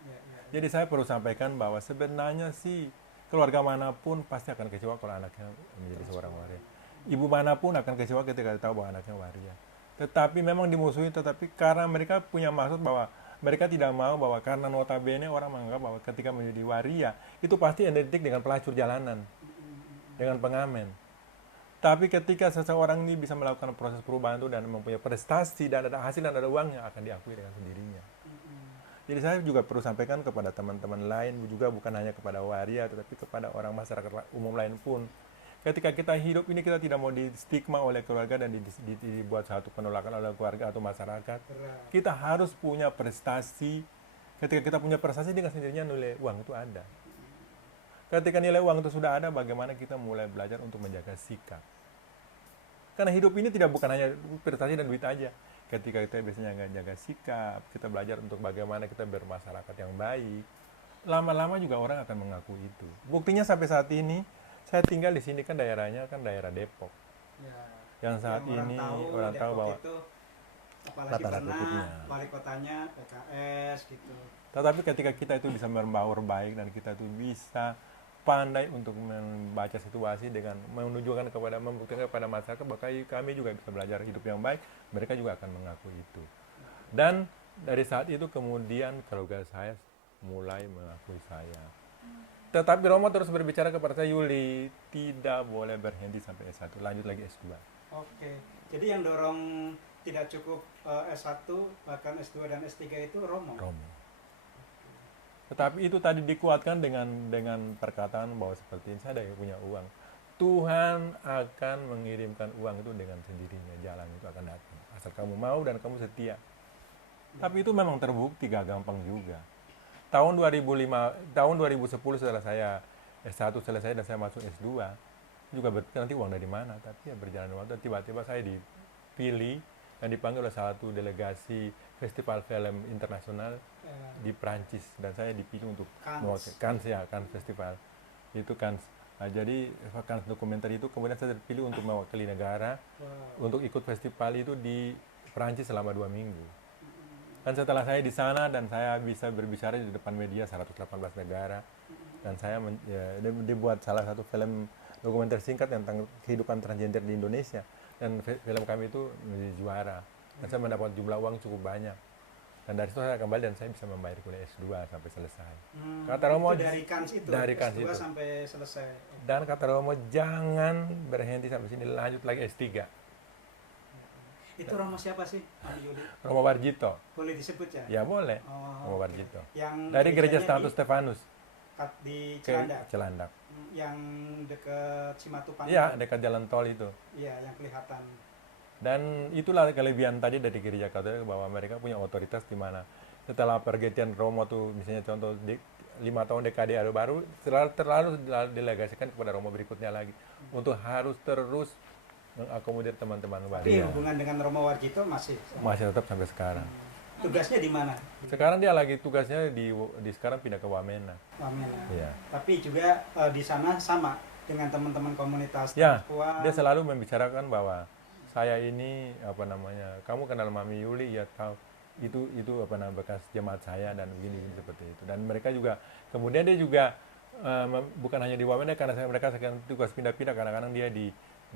Ya, ya. Jadi saya perlu sampaikan bahwa sebenarnya sih keluarga manapun pasti akan kecewa kalau anaknya menjadi seorang waria. Ibu manapun akan kecewa ketika tahu bahwa anaknya waria. Tetapi memang dimusuhi, tetapi karena mereka punya maksud bahwa mereka tidak mau bahwa karena notabene orang menganggap bahwa ketika menjadi waria itu pasti identik dengan pelacur jalanan, dengan pengamen. Tapi ketika seseorang ini bisa melakukan proses perubahan itu dan mempunyai prestasi dan ada hasil dan ada uangnya, akan diakui dengan sendirinya. Jadi saya juga perlu sampaikan kepada teman-teman lain, juga bukan hanya kepada waria, tetapi kepada orang masyarakat umum lain pun. Ketika kita hidup ini kita tidak mau di stigma oleh keluarga dan dibuat satu penolakan oleh keluarga atau masyarakat. Berat. Kita harus punya prestasi. Ketika kita punya prestasi dengan sendirinya nilai uang itu ada. Ketika nilai uang itu sudah ada, bagaimana kita mulai belajar untuk menjaga sikap. Karena hidup ini tidak bukan hanya prestasi dan duit aja. Ketika kita biasanya nggak jaga sikap, kita belajar untuk bagaimana kita bermasyarakat yang baik. Lama-lama juga orang akan mengaku itu. Buktinya sampai saat ini, saya tinggal di sini kan daerahnya kan daerah Depok. Ya. Yang saat ini orang tahu Depok bahwa itu, apalagi latar pernah kutubnya. wali kotanya PKS gitu. Tetapi ketika kita itu bisa membaur baik dan kita itu bisa pandai untuk membaca situasi dengan menunjukkan kepada membuktikan kepada masyarakat bahwa kami juga bisa belajar hidup yang baik, mereka juga akan mengaku itu. Dan dari saat itu kemudian keluarga saya mulai mengakui saya. Tetapi Romo terus berbicara kepada saya, Yuli tidak boleh berhenti sampai S1, lanjut lagi S2. Oke. Jadi yang dorong tidak cukup S1 bahkan S2 dan S3 itu Romo. Tetapi itu tadi dikuatkan dengan perkataan bahwa seperti ini, saya ada yang punya uang. Tuhan akan mengirimkan uang itu dengan sendirinya, jalan itu akan datang. Asal kamu mau dan kamu setia. Tapi itu memang terbukti gak gampang juga. Tahun 2010 setelah saya S1 selesai dan saya masuk S2, juga berpikir nanti uang dari mana. Tapi ya berjalan waktu dan tiba-tiba saya dipilih dan dipanggil oleh salah satu delegasi festival film internasional di Prancis, dan saya dipilih untuk Cannes Festival itu Cannes. Nah, jadi Cannes dokumenter itu kemudian saya terpilih untuk mewakili negara untuk ikut festival itu di Prancis selama 2 minggu. Dan setelah saya di sana dan saya bisa berbicara di depan media 118 negara, dan saya dibuat salah satu film dokumenter singkat tentang kehidupan transgender di Indonesia, dan film kami itu menjadi juara, dan saya mendapat jumlah uang cukup banyak. Dan dari situ saya kembali dan saya bisa membayar kuliah S2 sampai selesai. Kata Romo, itu dari Cannes itu, dari Cannes S2 itu. sampai selesai. Dan kata Romo, jangan berhenti sampai sini, lanjut lagi S3. Itu Romo siapa sih, Pak Yuli? Romo Warjito. Boleh disebut ya? Ya boleh, Oh, Romo Warjito. Yang Dari Gereja gerejanya Status Stefanus di ke Cilandak, Cilandak. yang dekat Simatupang. Iya, dekat jalan tol itu. Iya, yang kelihatan. Dan itulah kelebihan tadi dari gereja Katolik bahwa mereka punya otoritas di mana setelah pergantian Romo tuh misalnya contoh 5 tahun dekade baru terlalu didelegasikan kepada Romo berikutnya lagi untuk harus terus mengakomodir teman-teman Tapi waria. hubungan dengan Romo Warjito masih Masih tetap sampai sekarang. tugasnya di mana? Sekarang dia lagi tugasnya di sekarang pindah ke Wamena. Wamena. Ya. Tapi juga di sana sama dengan teman-teman komunitas Ya, transpuan. dia selalu membicarakan bahwa saya ini apa namanya, kamu kenal Mami Yuli ya, tahu itu apa namanya bekas jemaat saya dan begini seperti itu. Dan mereka juga kemudian dia juga bukan hanya di Wamena karena mereka sekarang tugas pindah-pindah, kadang-kadang dia di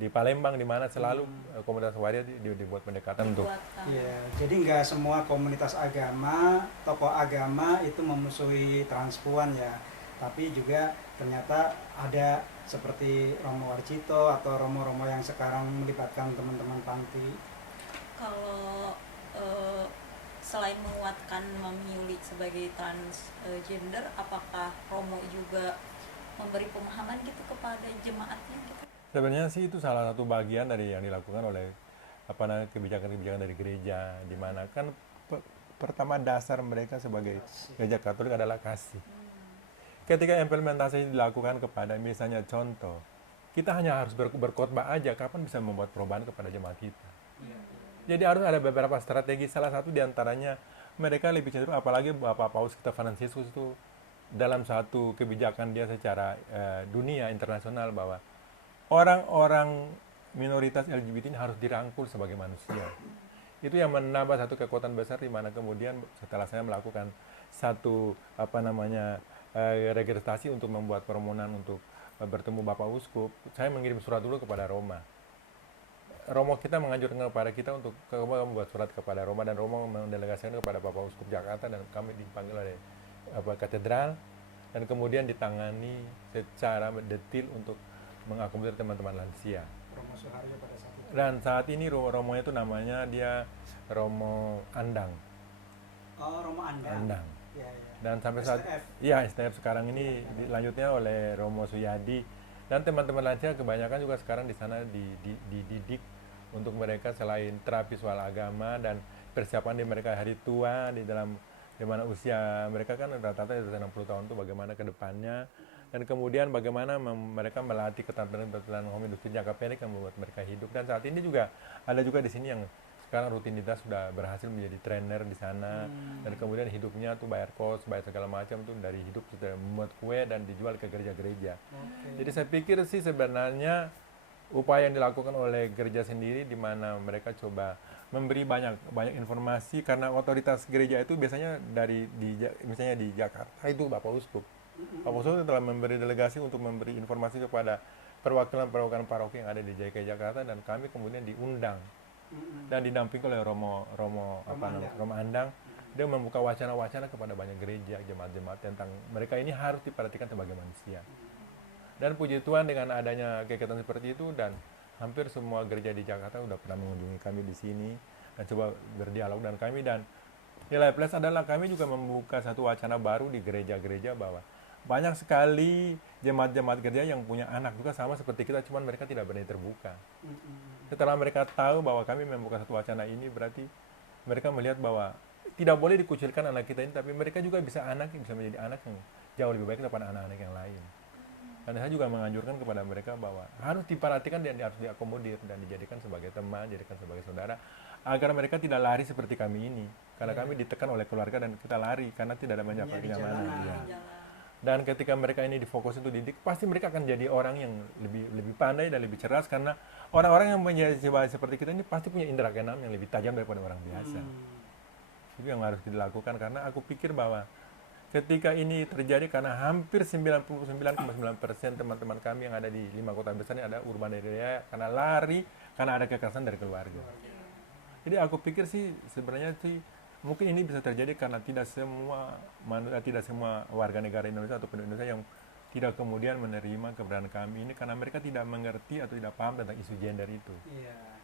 Palembang di mana selalu komunitas waria dibuat pendekatan untuk Iya, jadi nggak semua komunitas agama, tokoh agama itu memusuhi transpuan ya. Tapi juga ternyata ada seperti Romo Warjito atau romo-romo yang sekarang melibatkan teman-teman panti. Kalau selain menguatkan Mami Yuli sebagai transgender, apakah Romo juga memberi pemahaman gitu kepada jemaatnya gitu? sebenarnya sih itu salah satu bagian dari yang dilakukan oleh apa namanya kebijakan-kebijakan dari gereja, di mana kan pertama dasar mereka sebagai gereja Katolik adalah kasih. Ketika implementasi dilakukan kepada misalnya contoh, kita hanya harus berkhotbah aja, kapan bisa membuat perubahan kepada jemaat kita? Jadi harus ada beberapa strategi, salah satu diantaranya mereka lebih cenderung, apalagi Bapak Paus kita Fransiskus itu dalam satu kebijakan dia secara dunia internasional bahwa orang-orang minoritas LGBT ini harus dirangkul sebagai manusia. Itu yang menambah satu kekuatan besar di mana kemudian setelah saya melakukan satu apa namanya registrasi untuk membuat permohonan untuk bertemu Bapak Uskup, saya mengirim surat dulu kepada Roma. Romo kita menganjurkan kepada kita untuk membuat surat kepada Roma dan Roma mendelegasikan kepada Bapak Uskup Jakarta dan kami dipanggil oleh katedral dan kemudian ditangani secara detail untuk mengakomodir teman-teman lansia. Romo Suharyo pada saat itu. Dan saat ini Romo itu namanya dia Romo Andang. Oh, Romo Andang. Andang. Ya, ya. Dan sampai saat STF. iya STF sekarang ini dilanjutnya oleh Romo Suyadi dan teman-teman lansia kebanyakan juga sekarang di sana dididik untuk mereka selain terapi soal agama dan persiapan di mereka hari tua di dalam di mana usia mereka kan rata-rata 60 tahun itu bagaimana ke depannya dan kemudian bagaimana mereka melatih keterampilan hidup jangka pendek yang membuat mereka hidup. Dan saat ini juga ada juga di sini yang sekarang rutinitas sudah berhasil menjadi trainer di sana dan kemudian hidupnya tuh bayar kos, bayar segala macam tuh dari hidup sudah membuat kue dan dijual ke gereja-gereja. Jadi saya pikir sih sebenarnya upaya yang dilakukan oleh gereja sendiri di mana mereka coba memberi banyak informasi karena otoritas gereja itu biasanya misalnya di Jakarta itu Bapak Uskup. Bapak Uskup telah memberi delegasi untuk memberi informasi kepada perwakilan-perwakilan paroki yang ada di JKI Jakarta dan kami kemudian diundang dan didampingi oleh Romo Andang. Dia membuka wacana-wacana kepada banyak gereja, jemaat-jemaat tentang mereka ini harus diperhatikan sebagai manusia. Dan puji Tuhan dengan adanya kegiatan seperti itu dan hampir semua gereja di Jakarta sudah pernah mengunjungi kami di sini dan coba berdialog dengan kami dan nilai plus adalah kami juga membuka satu wacana baru di gereja-gereja bahwa banyak sekali jemaat-jemaat gereja yang punya anak juga sama seperti kita, cuman mereka tidak berani terbuka. Setelah mereka tahu bahwa kami membuka satu wacana ini, berarti mereka melihat bahwa tidak boleh dikucilkan anak kita ini, tapi mereka juga bisa menjadi anak yang jauh lebih baik daripada anak-anak yang lain. Dan saya juga menganjurkan kepada mereka bahwa harus diperhatikan dan harus diakomodir dan dijadikan sebagai teman, dijadikan sebagai saudara, agar mereka tidak lari seperti kami ini. Karena kami ditekan oleh keluarga dan kita lari karena tidak ada banyak kenyamanan. Ya. Dan ketika mereka ini difokus untuk didik, pasti mereka akan jadi orang yang lebih pandai dan lebih cerdas karena orang-orang yang menjadi seperti kita ini pasti punya indera keenam yang lebih tajam daripada orang biasa. Itu yang harus dilakukan karena aku pikir bahwa ketika ini terjadi karena hampir 99,9% teman-teman kami yang ada di 5 kota besar ini ada urban area karena lari karena ada kekerasan dari keluarga. Jadi aku pikir sih sebenarnya sih mungkin ini bisa terjadi karena tidak semua warga negara Indonesia atau penduduk Indonesia yang tidak kemudian menerima keberadaan kami ini karena mereka tidak mengerti atau tidak paham tentang isu gender itu.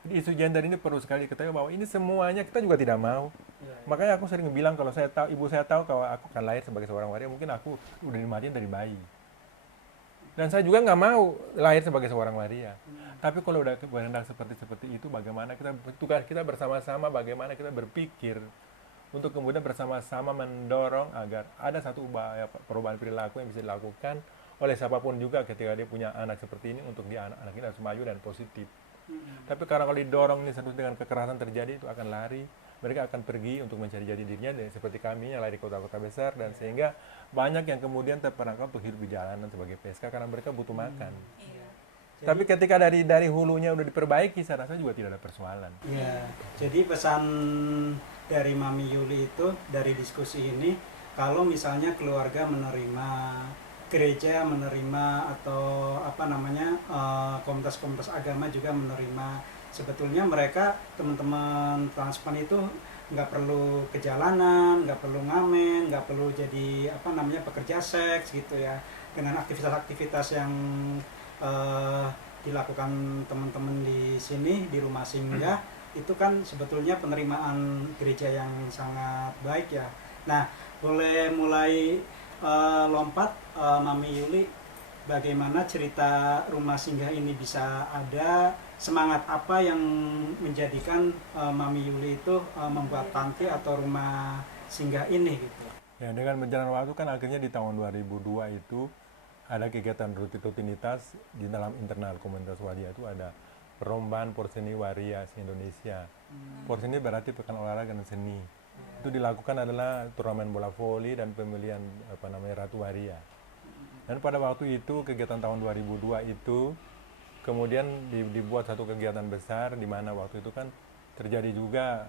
Jadi isu gender ini perlu sekali ketahui bahwa ini semuanya kita juga tidak mau. Makanya aku sering bilang kalau ibu saya tahu kalau aku akan lahir sebagai seorang waria, mungkin aku udah dimatiin dari bayi. Dan saya juga nggak mau lahir sebagai seorang waria. Tapi kalau udah kehendak seperti itu, bagaimana tugas kita bersama-sama, bagaimana kita berpikir untuk kemudian bersama-sama mendorong agar ada satu perubahan perilaku yang bisa dilakukan oleh siapapun juga ketika dia punya anak seperti ini, untuk dia anak ini harus maju dan positif. Tapi karena kalau didorong ini terus dengan kekerasan terjadi, itu akan lari, mereka akan pergi untuk mencari jati dirinya, dan seperti kami yang lari di kota-kota besar, dan sehingga banyak yang kemudian terperangkap untuk hidup di jalanan sebagai PSK karena mereka butuh makan. Iya. Tapi ketika dari hulunya udah diperbaiki, saya rasa juga tidak ada persoalan. Ya, jadi pesan dari Mami Yuli itu dari diskusi ini, kalau misalnya keluarga menerima, gereja menerima, atau komunitas-komunitas agama juga menerima, sebetulnya mereka teman-teman transpan itu nggak perlu ke jalanan, nggak perlu ngamen, nggak perlu jadi pekerja seks gitu ya, dengan aktivitas-aktivitas yang dilakukan teman-teman di sini di rumah singgah, itu kan sebetulnya penerimaan gereja yang sangat baik ya. Nah, boleh mulai lompat Mami Yuli, bagaimana cerita rumah singgah ini bisa ada, semangat apa yang menjadikan Mami Yuli itu membuat panti atau rumah singgah ini gitu. Ya, dengan berjalan waktu kan akhirnya di tahun 2002 itu ada kegiatan rutinitas di dalam internal komunitas waria, itu ada perlombaan Porseni Waria se-Indonesia. Porseni berarti pekan olahraga dan seni. Itu dilakukan adalah turnamen bola voli dan pemilihan Ratu Waria. Dan pada waktu itu kegiatan tahun 2002 itu kemudian dibuat satu kegiatan besar, di mana waktu itu kan terjadi juga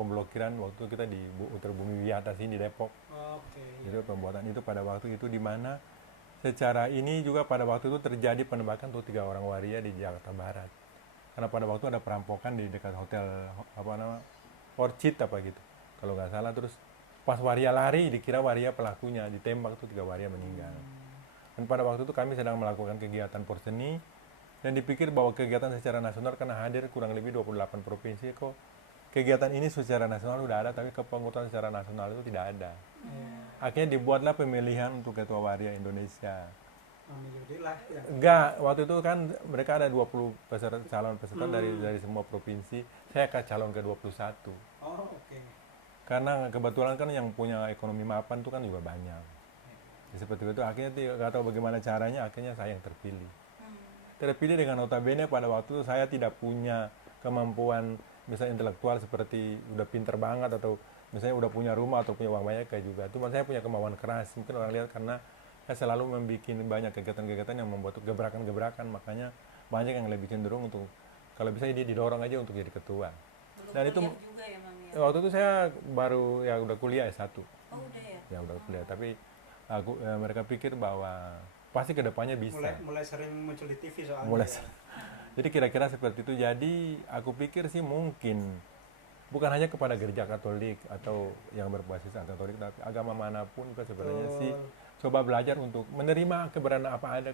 pemblokiran waktu kita di Utara Bumi Wiyata sini di Depok. Jadi pembuatan itu pada waktu itu, di mana secara ini juga pada waktu itu terjadi penembakan untuk 3 orang waria di Jakarta Barat. Karena pada waktu ada perampokan di dekat hotel Orchid gitu, kalau nggak salah. Terus pas waria lari, dikira waria pelakunya, ditembak tuh 3 waria meninggal. Dan pada waktu itu kami sedang melakukan kegiatan Porseni, dan dipikir bahwa kegiatan secara nasional, karena hadir kurang lebih 28 provinsi, kok kegiatan ini secara nasional udah ada, tapi kepengurusan secara nasional itu tidak ada. Akhirnya dibuatlah pemilihan untuk Ketua Waria Indonesia. Enggak, waktu itu kan mereka ada 20 calon peserta dari semua provinsi. Saya akan calon ke 21. Karena kebetulan kan yang punya ekonomi mapan itu kan juga banyak. Seperti itu, akhirnya nggak tahu bagaimana caranya, akhirnya saya yang terpilih. Terpilih dengan notabene pada waktu itu saya tidak punya kemampuan misalnya intelektual seperti udah pinter banget, atau misalnya udah punya rumah atau punya uang banyak kayak juga. Cuma saya punya kemauan keras. Mungkin orang lihat karena saya selalu membuat banyak kegiatan-kegiatan yang membuat gebrakan-gebrakan, makanya banyak yang lebih cenderung untuk kalau bisa dia didorong aja untuk jadi ketua. Dan itu juga ya, Mami, ya? waktu itu saya baru udah kuliah S1. Oh, udah ya? Ya udah kuliah, tapi mereka pikir bahwa pasti kedepannya bisa. Mulai sering muncul di TV soalnya. Jadi kira-kira seperti itu. Jadi aku pikir sih mungkin bukan hanya kepada gereja Katolik atau yang berbasis Katolik, tapi agama manapun kan sebenarnya sih coba belajar untuk menerima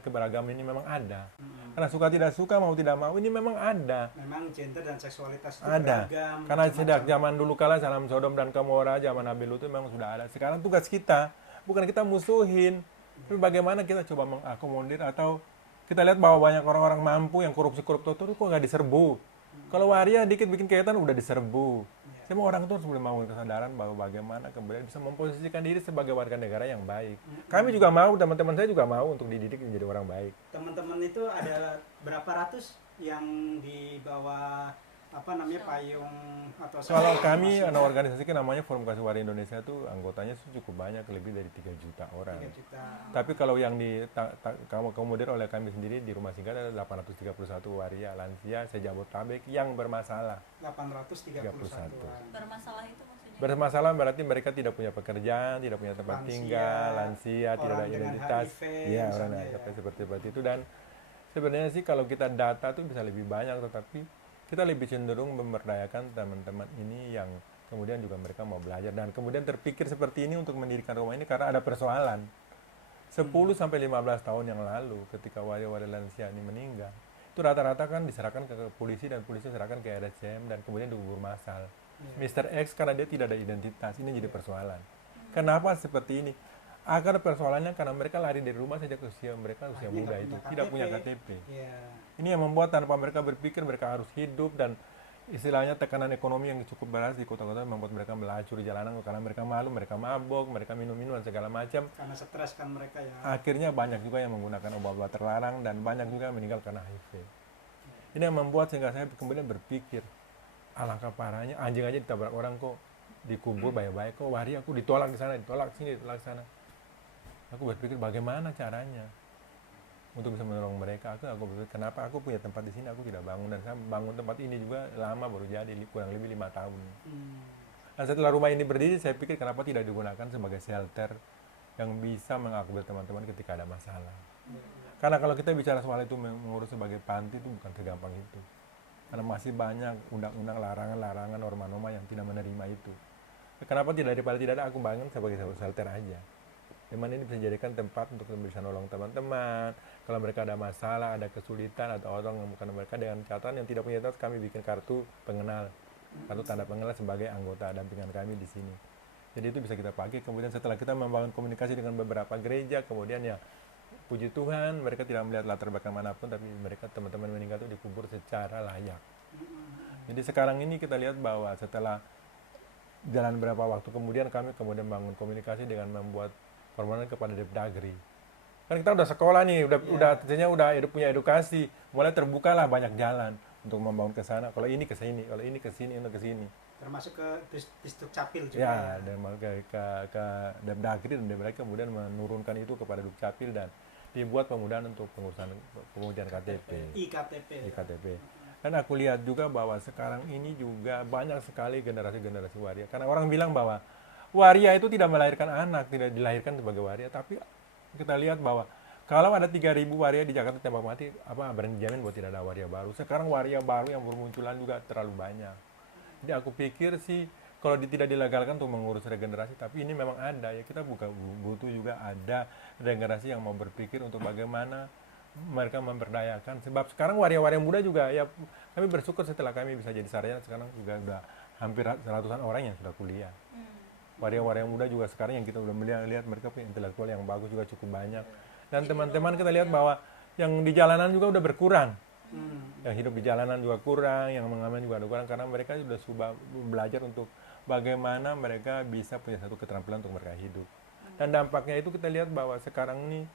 keberagaman ini memang ada. Karena suka tidak suka, mau tidak mau, ini memang ada. Memang gender dan seksualitas itu ada. beragam. Karena sejak zaman dulu kala, zaman Sodom dan Gomora, zaman Nabi Lut itu memang sudah ada. Sekarang tugas kita bukan kita musuhin, tapi bagaimana kita coba mengakomodir, atau kita lihat bahwa banyak orang-orang mampu yang koruptor itu kok nggak diserbu. Kalau waria dikit bikin kegiatan udah diserbu. Semua orang tuh harus membangun kesadaran bahwa bagaimana kemudian bisa memposisikan diri sebagai warga negara yang baik. Kami juga mau, teman-teman saya juga mau untuk dididik menjadi orang baik. Teman-teman itu ada berapa ratus yang di bawah payung atau kalau kami organisasi namanya Forum Kasih Waria Indonesia itu anggotanya cukup banyak, lebih dari 3 juta orang. 3 juta. Tapi kalau yang kemudian oleh kami sendiri di rumah singgah ada 831 waria lansia se-Jabodetabek yang bermasalah. 831. Bermasalah itu maksudnya? Bermasalah berarti mereka tidak punya pekerjaan, tidak punya tempat tinggal, lansia, tidak ada identitas. Iya, orang dengan HIV seperti itu. Dan sebenarnya sih kalau kita data tuh bisa lebih banyak, tetapi kita lebih cenderung memberdayakan teman-teman ini yang kemudian juga mereka mau belajar, dan kemudian terpikir seperti ini untuk mendirikan rumah ini karena ada persoalan. 10 sampai 15 tahun yang lalu ketika waria-waria lansia ini meninggal, itu rata-rata kan diserahkan ke polisi, dan polisi serahkan ke RSCM, dan kemudian dikubur massal. Mr. X karena dia tidak ada identitas, ini jadi persoalan. Kenapa seperti ini? Akar persoalannya karena mereka lari dari rumah sejak usia muda itu, tidak punya KTP. Ini yang membuat tanpa mereka berpikir mereka harus hidup, dan istilahnya tekanan ekonomi yang cukup berat di kota-kota membuat mereka melacur di jalanan karena mereka malu, mereka mabok, mereka minum-minum dan segala macam. Karena stres kan mereka ya. Akhirnya banyak juga yang menggunakan obat-obat terlarang dan banyak juga yang meninggal karena HIV. Ini yang membuat sehingga saya kemudian berpikir, alangkah parahnya anjing aja ditabrak orang kok dikubur baik-baik, kok waria aku ditolak di sana, ditolak sini, ditolak sana. Aku berpikir bagaimana caranya untuk bisa menolong mereka. Aku berpikir kenapa aku punya tempat di sini aku tidak bangun, dan saya bangun tempat ini juga lama baru jadi kurang lebih 5 tahun. Dan setelah rumah ini berdiri saya pikir kenapa tidak digunakan sebagai shelter yang bisa mengakomodir teman-teman ketika ada masalah. Karena kalau kita bicara soal itu mengurus sebagai panti itu bukan segampang itu. Karena masih banyak undang-undang larangan-larangan norma-norma yang tidak menerima itu. Kenapa tidak daripada tidak ada aku bangun sebagai shelter aja. Memang ini bisa dijadikan tempat untuk bisa nolong teman-teman. Kalau mereka ada masalah, ada kesulitan atau orang yang bukan mereka dengan catatan yang tidak punya identitas, kami bikin kartu pengenal, kartu tanda pengenal sebagai anggota dampingan kami di sini. Jadi itu bisa kita pakai. Kemudian setelah kita membangun komunikasi dengan beberapa gereja, kemudian ya puji Tuhan mereka tidak melihat latar belakang manapun, tapi mereka teman-teman meninggal itu dikubur secara layak. Jadi sekarang ini kita lihat bahwa setelah jalan berapa waktu kemudian kami kemudian bangun komunikasi dengan membuat permohonan kepada Depdagri. Kan kita udah sekolah nih, artinya udah punya edukasi, mulai terbukalah banyak jalan untuk membangun ke sana. Kalau ini ke sini, kalau ini ke sini, ini ke sini. Termasuk ke distrik Capil juga. Ya, dan ke Depdagri, dan Depdagri kemudian menurunkan itu kepada Dukcapil dan dibuat pemudahan untuk pengurusan pengujian KTP. IKTP. Dan aku lihat juga bahwa sekarang ini juga banyak sekali generasi-generasi waria. Karena orang bilang bahwa waria itu tidak melahirkan anak, tidak dilahirkan sebagai waria, tapi kita lihat bahwa kalau ada 3.000 waria di Jakarta tembak mati, apa berani jamin bahwa tidak ada waria baru. Sekarang waria baru yang bermunculan juga terlalu banyak. Jadi aku pikir sih kalau tidak dilegalkan untuk mengurus regenerasi, tapi ini memang ada ya, kita butuh juga ada regenerasi yang mau berpikir untuk bagaimana mereka memberdayakan. Sebab sekarang waria-waria muda juga ya, kami bersyukur setelah kami bisa jadi sarjana, sekarang juga udah hampir ratusan orang yang sudah kuliah. Waria-waria muda juga sekarang yang kita udah melihat mereka punya intelektual yang bagus juga cukup banyak. Dan teman-teman kita lihat bahwa yang di jalanan juga udah berkurang. Yang hidup di jalanan juga kurang, yang mengamen juga ada kurang, karena mereka sudah belajar untuk bagaimana mereka bisa punya satu keterampilan untuk mereka hidup. Dan dampaknya itu kita lihat bahwa sekarang ini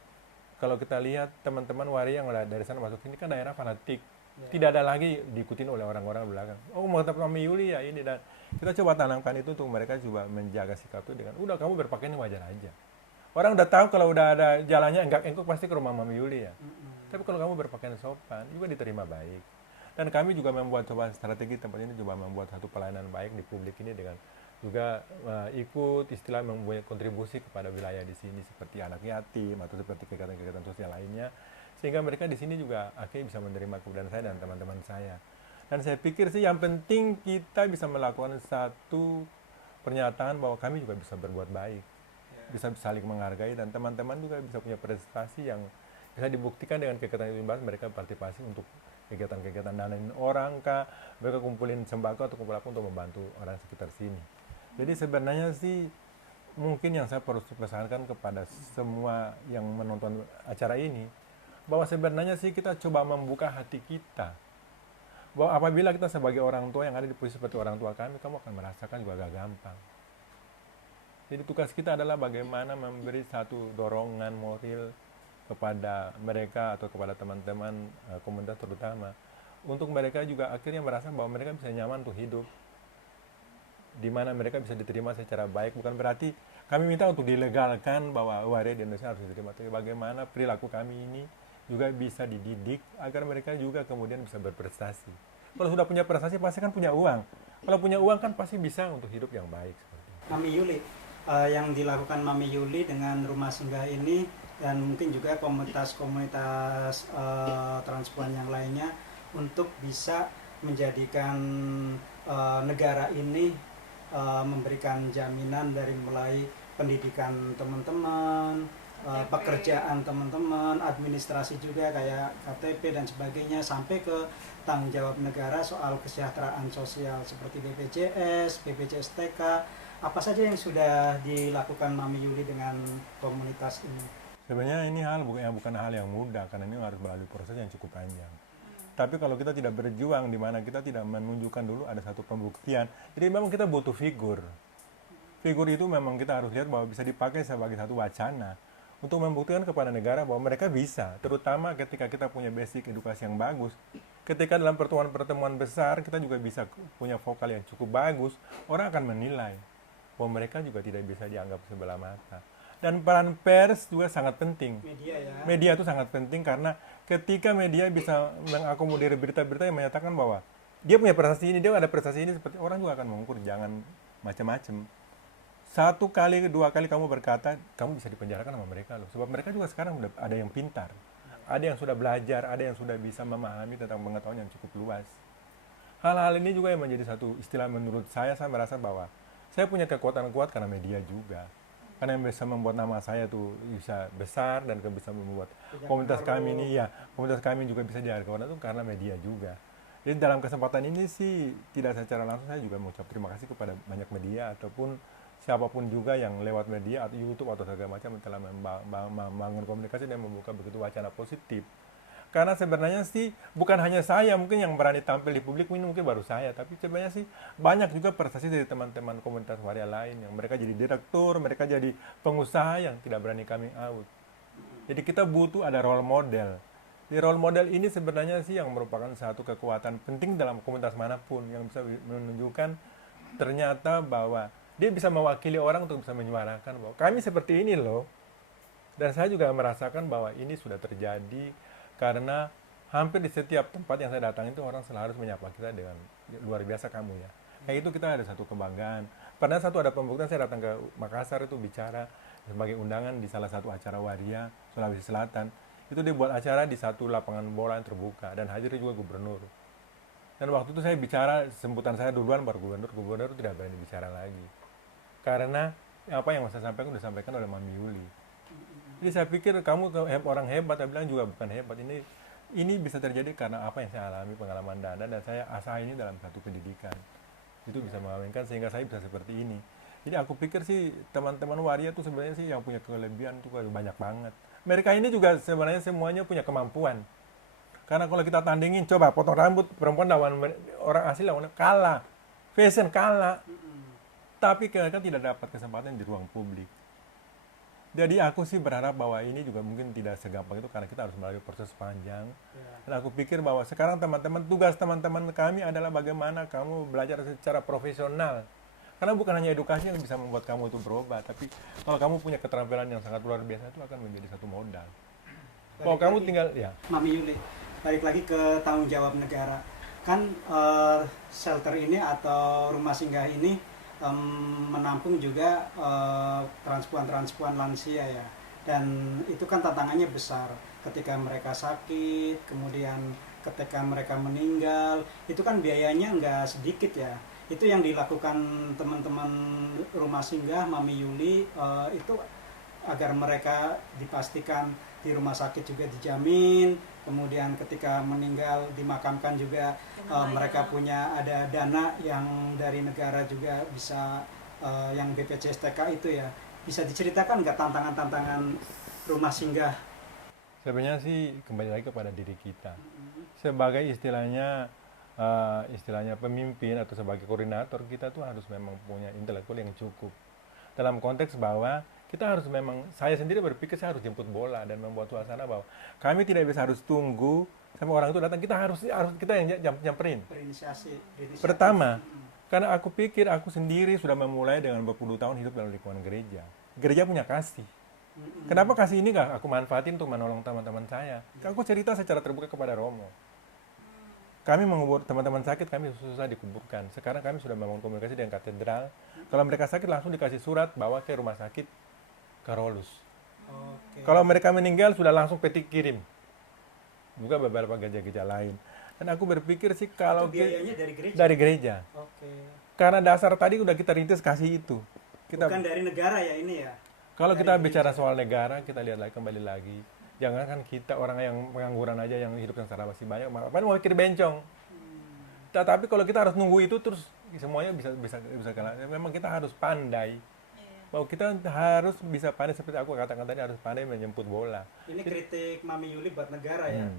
kalau kita lihat teman-teman waria yang dari sana masuk sini kan daerah fanatik. Tidak ada lagi diikutin oleh orang-orang belakang. Oh, mau tetap Mami Yuli ya ini, dan kita coba tanamkan itu untuk mereka juga menjaga sikap itu dengan udah kamu berpakaian wajar aja. Orang udah tahu kalau udah ada jalannya enggak pasti ke rumah Mami Yuli ya. Tapi kalau kamu berpakaian sopan juga diterima baik. Dan kami juga membuat coba strategi tempat ini coba membuat satu pelayanan baik di publik ini dengan juga ikut istilah membuat kontribusi kepada wilayah di sini seperti anak yatim atau seperti kegiatan-kegiatan sosial lainnya, sehingga mereka di sini juga akhirnya bisa menerima kebudayaan saya dan teman-teman saya. Dan saya pikir sih yang penting kita bisa melakukan satu pernyataan bahwa kami juga bisa berbuat baik, bisa saling menghargai, dan teman-teman juga bisa punya prestasi yang bisa dibuktikan dengan kegiatan yang dibahas. Mereka partisipasi untuk kegiatan-kegiatan danain orang kah, mereka kumpulin sembako atau kumpul apa untuk membantu orang sekitar sini. Jadi sebenarnya sih mungkin yang saya perlu pesankan kepada semua yang menonton acara ini, bahwa sebenarnya sih kita coba membuka hati kita, bahwa apabila kita sebagai orang tua yang ada di posisi seperti orang tua kami, kamu akan merasakan juga agak gampang. Jadi tugas kita adalah bagaimana memberi satu dorongan moral kepada mereka atau kepada teman-teman komunitas terutama, untuk mereka juga akhirnya merasa bahwa mereka bisa nyaman untuk hidup, di mana mereka bisa diterima secara baik. Bukan berarti kami minta untuk dilegalkan bahwa waria di Indonesia harus diterima, tapi bagaimana perilaku kami ini juga bisa dididik agar mereka juga kemudian bisa berprestasi. Kalau sudah punya prestasi pasti kan punya uang. Kalau punya uang kan pasti bisa untuk hidup yang baik. Mami Yuli, yang dilakukan Mami Yuli dengan rumah singgah ini dan mungkin juga komunitas-komunitas transpuan yang lainnya untuk bisa menjadikan negara ini memberikan jaminan dari mulai pendidikan teman-teman, pekerjaan teman-teman, administrasi juga kayak KTP dan sebagainya, sampai ke tanggung jawab negara soal kesejahteraan sosial seperti BPJS, BPJS TK. Apa saja yang sudah dilakukan Mami Yuli dengan komunitas ini? Sebenarnya ini bukan hal yang mudah, karena ini harus melalui proses yang cukup panjang. Tapi kalau kita tidak berjuang, di mana kita tidak menunjukkan dulu ada satu pembuktian, jadi memang kita butuh figur. Figur itu memang kita harus lihat bahwa bisa dipakai sebagai satu wacana untuk membuktikan kepada negara bahwa mereka bisa, terutama ketika kita punya basic edukasi yang bagus. Ketika dalam pertemuan-pertemuan besar kita juga bisa punya vokal yang cukup bagus, orang akan menilai bahwa mereka juga tidak bisa dianggap sebelah mata. Dan peran pers juga sangat penting. Media ya. Media itu sangat penting karena ketika media bisa mengakomodir berita-berita yang menyatakan bahwa dia punya prestasi ini, dia ada prestasi ini, seperti orang juga akan mengukur, jangan macam-macam. 1 kali, 2 kali kamu berkata, kamu bisa dipenjarakan sama mereka loh. Sebab mereka juga sekarang udah ada yang pintar, ada yang sudah belajar, ada yang sudah bisa memahami tentang pengetahuan yang cukup luas. Hal-hal ini juga yang menjadi satu istilah menurut saya merasa bahwa saya punya kekuatan kuat karena media juga. Karena yang bisa membuat nama saya tuh bisa besar dan bisa membuat komunitas kami ini, ya komunitas kami juga bisa dihargai itu karena media juga. Jadi dalam kesempatan ini sih tidak secara langsung saya juga mengucap terima kasih kepada banyak media ataupun siapapun juga yang lewat media atau YouTube atau segala macam telah membangun komunikasi dan membuka begitu wacana positif. Karena sebenarnya sih bukan hanya saya mungkin yang berani tampil di publik, ini mungkin baru saya, tapi sebenarnya sih banyak juga prestasi dari teman-teman komunitas waria lain yang mereka jadi direktur, mereka jadi pengusaha yang tidak berani coming out. Jadi kita butuh ada role model. Di role model ini sebenarnya sih yang merupakan satu kekuatan penting dalam komunitas manapun yang bisa menunjukkan ternyata bahwa dia bisa mewakili orang untuk bisa menyuarakan bahwa kami seperti ini loh. Dan saya juga merasakan bahwa ini sudah terjadi karena hampir di setiap tempat yang saya datang itu orang selalu harus menyapa kita dengan luar biasa kamu ya. Kayak itu kita ada satu kebanggaan. Pernah ada pembuktian saya datang ke Makassar itu bicara sebagai undangan di salah satu acara waria Sulawesi Selatan. Itu dia buat acara di satu lapangan bola yang terbuka dan hadir juga gubernur. Dan waktu itu saya bicara, sembutan saya duluan baru gubernur tidak berani bicara lagi. Karena apa yang saya sampaikan sudah disampaikan oleh Mami Yuli. Jadi saya pikir kamu orang hebat, saya bilang juga bukan hebat. Ini bisa terjadi karena apa yang saya alami, pengalaman Dana, dan saya asah ini dalam satu pendidikan. Itu bisa mengawinkan sehingga saya bisa seperti ini. Jadi aku pikir sih teman-teman waria itu sebenarnya sih yang punya kelebihan itu banyak banget. Mereka ini juga sebenarnya semuanya punya kemampuan. Karena kalau kita tandingin, coba potong rambut perempuan lawan orang asli lawan kalah, fashion kalah. Tapi mereka tidak dapat kesempatan di ruang publik. Jadi aku sih berharap bahwa ini juga mungkin tidak segampang itu karena kita harus melalui proses panjang. Dan aku pikir bahwa sekarang tugas teman-teman kami adalah bagaimana kamu belajar secara profesional. Karena bukan hanya edukasi yang bisa membuat kamu itu berubah, tapi kalau kamu punya keterampilan yang sangat luar biasa itu akan menjadi satu modal. Kalau kamu tinggal, ya. Mami Yuli, balik lagi ke tanggung jawab negara. Kan shelter ini atau rumah singgah ini menampung juga transpuan lansia ya, dan itu kan tantangannya besar ketika mereka sakit, kemudian ketika mereka meninggal, itu kan biayanya nggak sedikit ya. Itu yang dilakukan teman-teman rumah singgah Mami Yuli itu agar mereka dipastikan di rumah sakit juga dijamin, kemudian ketika meninggal dimakamkan juga mereka punya ada dana yang dari negara juga bisa yang BPJS TK itu ya. Bisa diceritakan nggak tantangan-tantangan rumah singgah? Sebenarnya sih kembali lagi kepada diri kita. Sebagai istilahnya pemimpin atau sebagai koordinator, kita tuh harus memang punya intelektual yang cukup. Dalam konteks bahwa kita harus memang, saya sendiri berpikir saya harus jemput bola dan membuat suasana bahwa kami tidak bisa harus tunggu sampai orang itu datang, kita harus kita yang nyamperin. Berinisiasi. Pertama, karena aku pikir aku sendiri sudah memulai dengan 20 tahun hidup dalam lingkungan gereja. Gereja punya kasih. Kenapa kasih ini gak aku manfaatin untuk menolong teman-teman saya? Aku cerita secara terbuka kepada Romo. Kami mengubur teman-teman sakit, kami susah dikuburkan. Sekarang kami sudah membangun komunikasi dengan katedral. Kalau mereka sakit langsung dikasih surat bawa ke rumah sakit Karolus. Kalau mereka meninggal sudah langsung peti kirim. Juga beberapa gereja-gereja lain. Dan aku berpikir sih kalau biayanya dari gereja. Dari gereja. Karena dasar tadi udah kita rintis kasih itu. Bukan dari negara ya ini ya. Kalau kita bicara soal negara, kita lihat lagi kembali lagi. Jangan kan kita orang yang pengangguran aja yang hidup yang secara masih banyak, apa mau pikir bencong. Tapi kalau kita harus nunggu itu terus semuanya bisa kalah. Memang kita harus pandai. Bahwa kita harus bisa pandai seperti aku katakan tadi, harus pandai menjemput bola. Ini kritik Mami Yuli buat negara ya.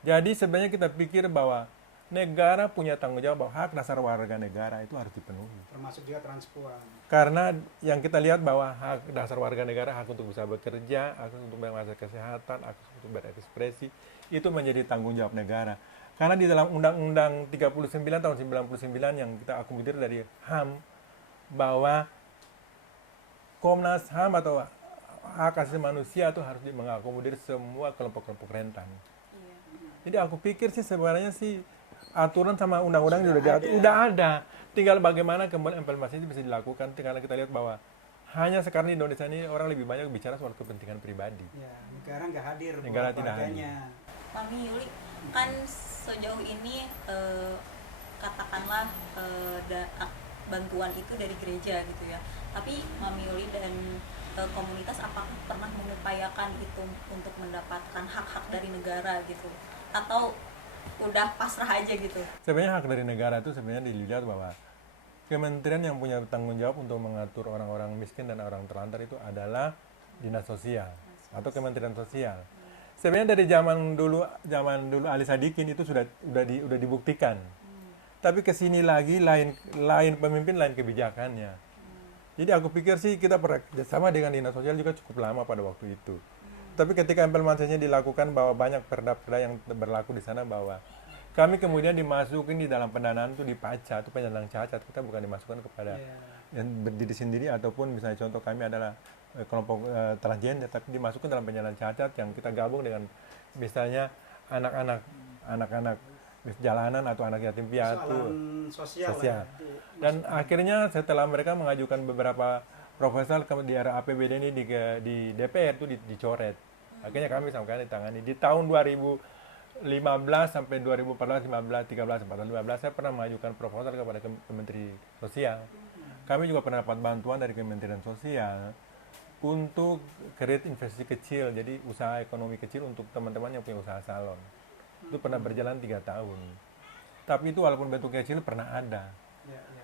Jadi sebenarnya kita pikir bahwa negara punya tanggung jawab bahwa hak dasar warga negara itu harus dipenuhi. Termasuk juga transpuan. Karena yang kita lihat bahwa hak dasar warga negara, hak untuk bisa bekerja, hak untuk mengakses kesehatan, hak untuk berekspresi, itu menjadi tanggung jawab negara. Karena di dalam Undang-Undang 39 tahun 99 yang kita akomodir dari HAM, bahwa Komnas HAM atau hak asasi manusia itu harus mengakomodir semua kelompok-kelompok rentan. Jadi aku pikir sih sebenarnya sih aturan sama undang-undang udah ada. Tinggal bagaimana kemudian implementasi itu bisa dilakukan. Tinggal kita lihat bahwa hanya sekarang di Indonesia ini orang lebih banyak bicara soal kepentingan pribadi. Ya, negara nggak hadir. Negara tidak warganya. Mami Yuli, kan sejauh ini katakanlah bantuan itu dari gereja gitu ya. Tapi Mami Yuli dan komunitas apakah pernah mengupayakan itu untuk mendapatkan hak-hak dari negara gitu? Atau udah pasrah aja gitu? Sebenarnya hak dari negara itu sebenarnya dilihat bahwa kementerian yang punya tanggung jawab untuk mengatur orang-orang miskin dan orang terlantar itu adalah dinas sosial atau kementerian sosial. Sebenarnya dari zaman dulu Ali Sadikin itu sudah dibuktikan. Tapi kesini lagi lain pemimpin, lain kebijakannya. Jadi aku pikir sih kita bekerjasama dengan dinas sosial juga cukup lama pada waktu itu. Tapi ketika implementasinya dilakukan bahwa banyak perda-perda yang berlaku di sana bahwa kami kemudian dimasukin di dalam pendanaan itu dipaca, itu penyandang cacat, kita bukan dimasukkan kepada yang berdiri sendiri ataupun misalnya contoh kami adalah kelompok transgender, tapi dimasukkan dalam penyandang cacat yang kita gabung dengan misalnya anak-anak jalanan atau anak yatim piatu sosial. Dan akhirnya setelah mereka mengajukan beberapa proposal di era APBD ini di DPR itu dicoret. Akhirnya kami sama ditangani. Di tahun 2015 sampai 2014, 15, 13, 14, 15 saya pernah mengajukan proposal kepada Kementerian Sosial. Kami juga pernah dapat bantuan dari Kementerian Sosial untuk kredit investasi kecil, jadi usaha ekonomi kecil untuk teman-teman yang punya usaha salon. Itu pernah berjalan 3 tahun. Tapi itu walaupun bentuknya kecil pernah ada.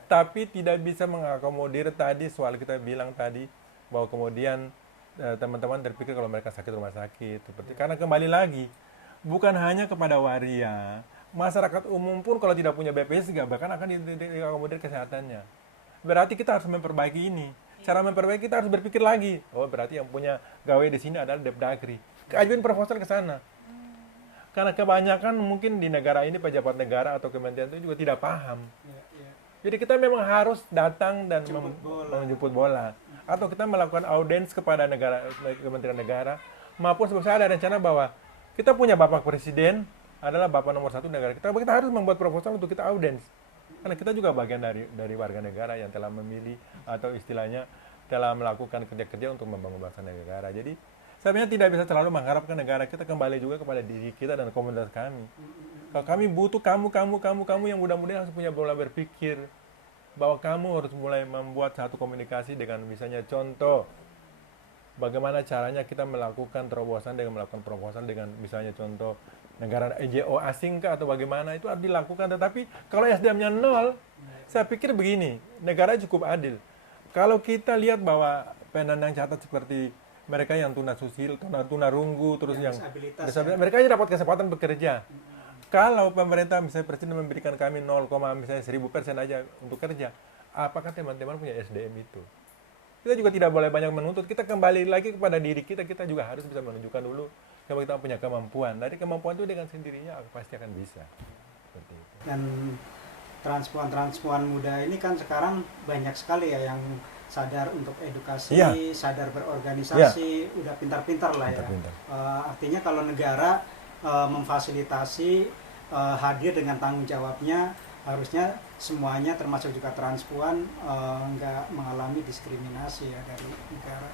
Tapi tidak bisa mengakomodir tadi soal kita bilang tadi bahwa kemudian teman-teman terpikir kalau mereka sakit rumah sakit seperti karena kembali lagi bukan hanya kepada waria, masyarakat umum pun kalau tidak punya BPJS juga bahkan akan diakomodir kesehatannya. Berarti kita harus memperbaiki ini. Cara memperbaiki kita harus berpikir lagi. Oh, berarti yang punya gawe di sini adalah Depdagri. Ajuin proposal ke sana. Karena kebanyakan mungkin di negara ini pejabat negara atau kementerian itu juga tidak paham. Jadi kita memang harus datang dan menjemput bola. Atau kita melakukan audiens kepada kementerian negara. Maupun sebab saya ada rencana bahwa kita punya Bapak Presiden adalah Bapak nomor 1 negara. Kita harus membuat proposal untuk kita audiens. Karena kita juga bagian dari warga negara yang telah memilih atau istilahnya telah melakukan kerja-kerja untuk membangun bangsa negara. Jadi sebenarnya tidak bisa selalu mengharapkan negara kita kembali juga kepada diri kita dan komunitas kami. Kalau kami butuh kamu yang mudah-mudahan harus punya bola berpikir bahwa kamu harus mulai membuat satu komunikasi dengan misalnya contoh bagaimana caranya kita melakukan terobosan dengan melakukan proposal dengan misalnya contoh negara NGO asing kah atau bagaimana itu harus dilakukan. Tetapi kalau SDM-nya 0, saya pikir begini, negara cukup adil. Kalau kita lihat bahwa penyandang cacat seperti mereka yang tunarunggu terus yang disabilitas, mereka aja dapat kesempatan bekerja. Kalau pemerintah misalnya presiden memberikan kami 0, misalnya 1000% aja untuk kerja, apakah teman-teman punya SDM itu? Kita juga tidak boleh banyak menuntut, kita kembali lagi kepada diri kita juga harus bisa menunjukkan dulu kalau kita punya kemampuan. Dari kemampuan itu dengan sendirinya pasti akan bisa. Seperti itu. Dan transpuan muda ini kan sekarang banyak sekali ya yang sadar untuk edukasi, sadar berorganisasi, udah pintar-pintar lah ya. Artinya kalau negara memfasilitasi hadir dengan tanggung jawabnya, harusnya semuanya termasuk juga transpuan nggak mengalami diskriminasi ya dari negara.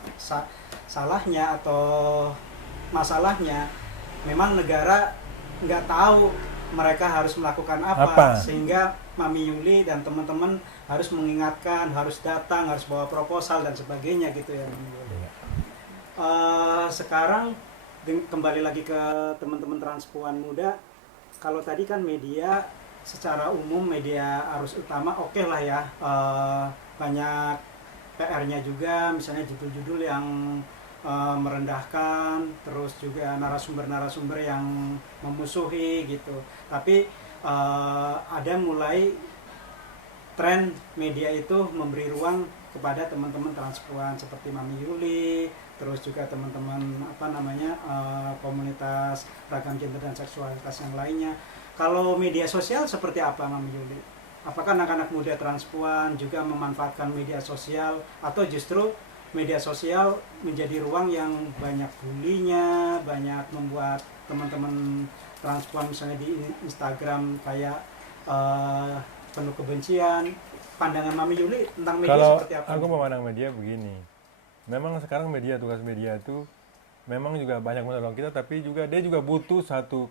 Salahnya atau masalahnya memang negara nggak tahu mereka harus melakukan apa. Sehingga Mami Yuli dan teman-teman harus mengingatkan, harus datang, harus bawa proposal dan sebagainya gitu ya. Sekarang kembali lagi ke teman-teman transpuan muda. Kalau tadi kan media secara umum, media arus utama oke lah ya, banyak PR-nya juga, misalnya judul-judul yang merendahkan, terus juga narasumber-narasumber yang memusuhi gitu. Tapi ada mulai tren media itu memberi ruang kepada teman-teman transpuan seperti Mami Yuli, terus juga teman-teman komunitas ragam gender dan seksualitas yang lainnya. Kalau media sosial seperti apa, Mami Yuli? Apakah anak-anak muda transpuan juga memanfaatkan media sosial, atau justru media sosial menjadi ruang yang banyak bulinya, banyak membuat teman-teman transpuan misalnya di Instagram kayak penuh kebencian? Pandangan Mami Yuli tentang media Kalau seperti apa? aku memandang media begini, memang sekarang tugas media itu memang juga banyak menolong kita, tapi juga dia juga butuh satu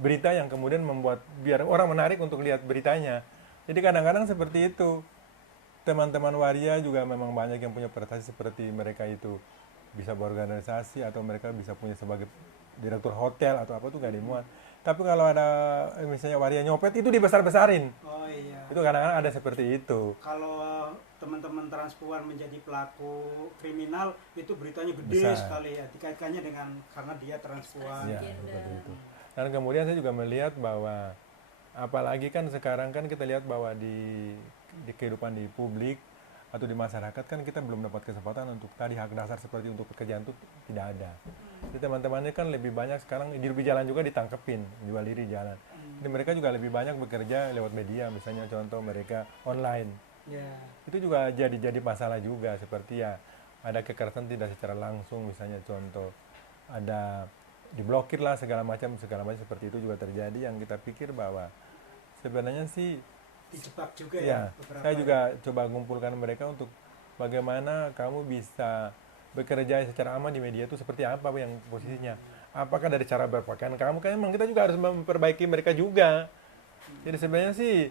berita yang kemudian membuat biar orang menarik untuk lihat beritanya. Jadi kadang-kadang seperti itu. Teman-teman waria juga memang banyak yang punya prestasi seperti mereka itu bisa berorganisasi atau mereka bisa punya sebagai direktur hotel atau apa tuh gak dimuat. Tapi kalau ada misalnya waria nyopet itu dibesar-besarin. Oh iya. Itu kadang-kadang ada seperti itu. Kalau teman-teman transpuan menjadi pelaku kriminal itu beritanya gede Besar. sekali ya, dikaitkannya dengan karena dia transpuan. Ya, seperti itu. Dan kemudian saya juga melihat bahwa apalagi kan sekarang kan kita lihat bahwa di kehidupan di publik atau di masyarakat kan kita belum dapat kesempatan untuk tadi hak dasar seperti untuk pekerjaan itu tidak ada. Jadi teman-temannya kan lebih banyak sekarang di jalan juga ditangkepin, jual diri jalan. Jadi mereka juga lebih banyak bekerja lewat media, misalnya contoh mereka online. Ya. Itu juga jadi masalah juga seperti ya ada kekerasan tidak secara langsung, misalnya contoh ada diblokir lah segala macam seperti itu juga terjadi, yang kita pikir bahwa sebenarnya sih Dijebak juga ya, beberapa. saya juga coba ngumpulkan mereka untuk bagaimana kamu bisa bekerja secara aman di media itu seperti apa yang posisinya. Apakah dari cara berpakaian kamu, kan memang kita juga harus memperbaiki mereka juga. Jadi sebenarnya sih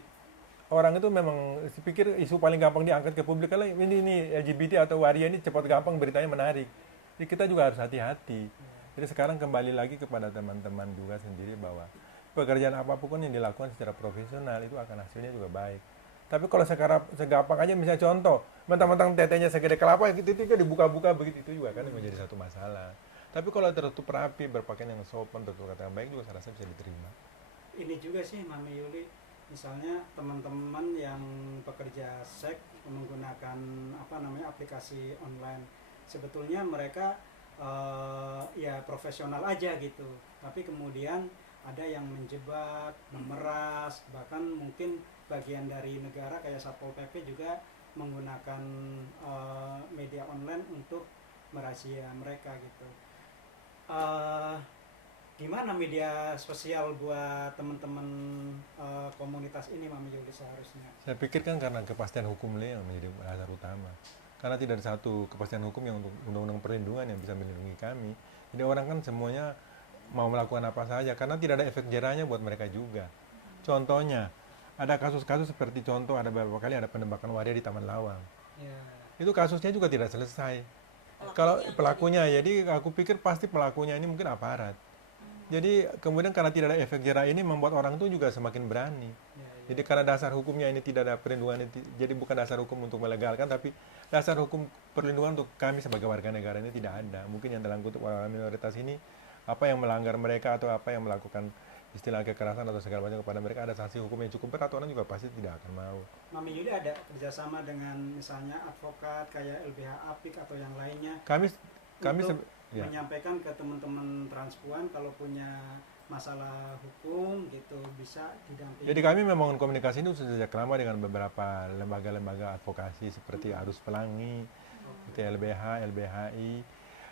orang itu memang pikir isu paling gampang diangkat ke publik kalau ini LGBT atau waria ini cepat gampang beritanya menarik. Jadi kita juga harus hati-hati. Jadi sekarang kembali lagi kepada teman-teman juga sendiri bahwa pekerjaan apapun yang dilakukan secara profesional itu akan hasilnya juga baik. Tapi kalau sekarang segampang aja misalnya contoh, mentang-mentang tetenya segede kelapa itu dibuka-buka begitu, itu juga kan menjadi satu masalah. Tapi kalau tertutup rapi, berpakaian yang sopan, tertutup kata yang baik juga saya rasa bisa diterima. Ini juga sih Mami Yuli, misalnya teman-teman yang pekerja seks menggunakan aplikasi online, sebetulnya mereka ya profesional aja gitu, tapi kemudian ada yang menjebak, memeras, bahkan mungkin bagian dari negara kayak Satpol PP juga menggunakan media online untuk merazia mereka gitu. Gimana media sosial buat teman-teman komunitas ini, Mami Yuli, seharusnya? Saya pikir kan karena kepastian hukumnya yang menjadi dasar utama. Karena tidak ada satu kepastian hukum yang untuk undang-undang perlindungan yang bisa melindungi kami. Jadi orang kan semuanya mau melakukan apa saja karena tidak ada efek jerahnya buat mereka juga. Contohnya, ada kasus-kasus seperti contoh ada beberapa kali ada penembakan waria di Taman Lawang. Ya. Itu kasusnya juga tidak selesai. Kalau pelakunya, jadi aku pikir pasti pelakunya ini mungkin aparat. Jadi kemudian karena tidak ada efek jerah ini membuat orang itu juga semakin berani. Jadi karena dasar hukumnya ini tidak ada perlindungan, jadi bukan dasar hukum untuk melegalkan, tapi dasar hukum perlindungan untuk kami sebagai warga negara ini tidak ada. Mungkin yang dalam kutip orang minoritas ini, apa yang melanggar mereka atau apa yang melakukan istilah kekerasan atau segala macam kepada mereka ada sanksi hukum yang cukup berat, orang juga pasti tidak akan mau. Mami Yuli ada kerjasama dengan misalnya advokat kayak LBH Apik atau yang lainnya? Kami untuk ya. menyampaikan ke teman-teman transpuan kalau punya masalah hukum gitu bisa didampingi. Jadi kami membangun komunikasi ini sejak lama dengan beberapa lembaga-lembaga advokasi seperti Arus Pelangi, LBH, LBHI,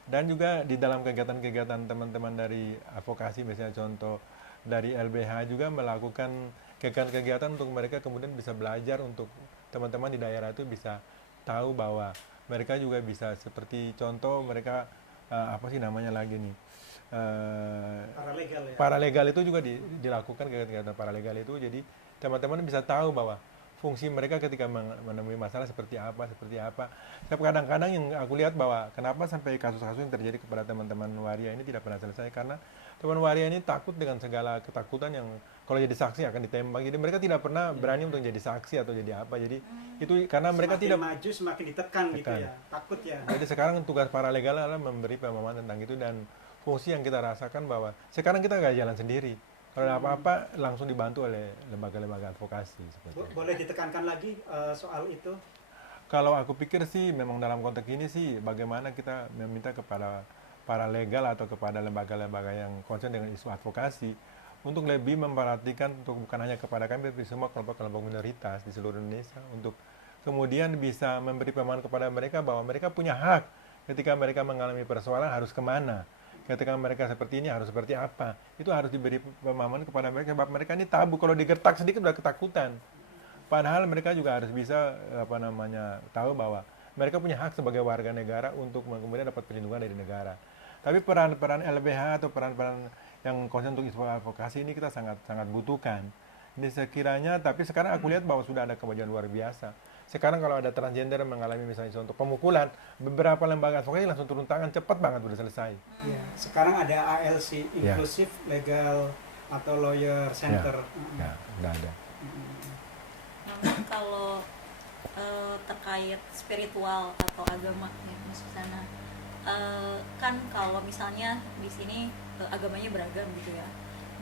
dan juga di dalam kegiatan-kegiatan teman-teman dari advokasi, misalnya contoh dari LBH juga melakukan kegiatan-kegiatan untuk mereka kemudian bisa belajar untuk teman-teman di daerah itu bisa tahu bahwa mereka juga bisa seperti contoh mereka paralegal ya. Paralegal itu juga dilakukan kegiatan paralegal itu, jadi teman-teman bisa tahu bahwa fungsi mereka ketika menemui masalah seperti apa. Tapi kadang-kadang yang aku lihat bahwa kenapa sampai kasus-kasus yang terjadi kepada teman-teman waria ini tidak pernah selesai, karena teman waria ini takut dengan segala ketakutan yang kalau jadi saksi akan ditembak. Jadi mereka tidak pernah berani untuk jadi saksi atau jadi apa. Jadi itu karena mereka semakin tidak maju semakin ditekan gitu Tekan. ya, takut ya. Jadi sekarang tugas para legal adalah memberi pemahaman tentang itu, dan fungsi yang kita rasakan bahwa sekarang kita nggak jalan sendiri. Kalau ada apa-apa langsung dibantu oleh lembaga-lembaga advokasi seperti itu. Boleh ditekankan lagi soal itu? Kalau aku pikir sih memang dalam konteks ini sih bagaimana kita meminta kepada para legal atau kepada lembaga-lembaga yang concern dengan isu advokasi untuk lebih memperhatikan, untuk bukan hanya kepada kami tapi semua kelompok-kelompok minoritas di seluruh Indonesia, untuk kemudian bisa memberi pemahaman kepada mereka bahwa mereka punya hak ketika mereka mengalami persoalan harus kemana, ketika mereka seperti ini harus seperti apa. Itu harus diberi pemahaman kepada mereka, sebab mereka ini tabu, kalau digertak sedikit udah ketakutan. Padahal mereka juga harus bisa tahu bahwa mereka punya hak sebagai warga negara untuk kemudian dapat perlindungan dari negara. Tapi peran-peran LBH atau peran-peran yang concern untuk isu advokasi ini kita sangat butuhkan. Ini sekiranya, tapi sekarang aku lihat bahwa sudah ada kemajuan luar biasa. Sekarang kalau ada transgender mengalami misalnya contoh pemukulan, beberapa lembaga advokasi langsung turun tangan, cepat banget udah selesai. Ya, sekarang ada ALC, Inclusive Legal atau Lawyer Center. Ya, udah ada. Namun kalau terkait spiritual atau agama ya masuk sana, kan kalau misalnya di sini agamanya beragam gitu ya.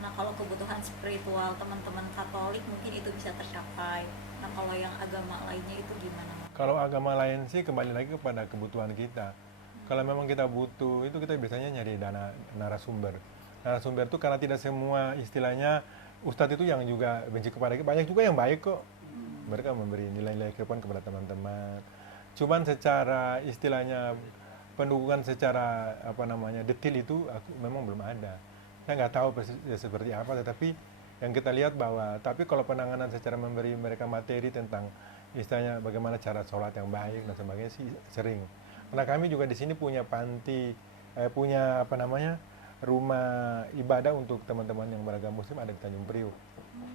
Nah kalau kebutuhan spiritual teman-teman Katolik mungkin itu bisa tercapai. Nah kalau yang agama lainnya itu gimana? Kalau agama lain sih kembali lagi kepada kebutuhan kita. Kalau memang kita butuh, itu kita biasanya nyari dana narasumber. Narasumber itu karena tidak semua istilahnya ustadz itu yang juga benci kepada kita, banyak juga yang baik kok. Mereka memberi nilai-nilai kehidupan kepada teman-teman. Cuman secara istilahnya pendukungan secara detail itu aku memang belum ada. Saya nggak tahu persis seperti apa, tetapi yang kita lihat bahwa tapi kalau penanganan secara memberi mereka materi tentang istilahnya bagaimana cara sholat yang baik dan sebagainya sih sering. Karena kami juga di sini punya panti, punya rumah ibadah untuk teman-teman yang beragama Muslim ada di Tanjung Priuk.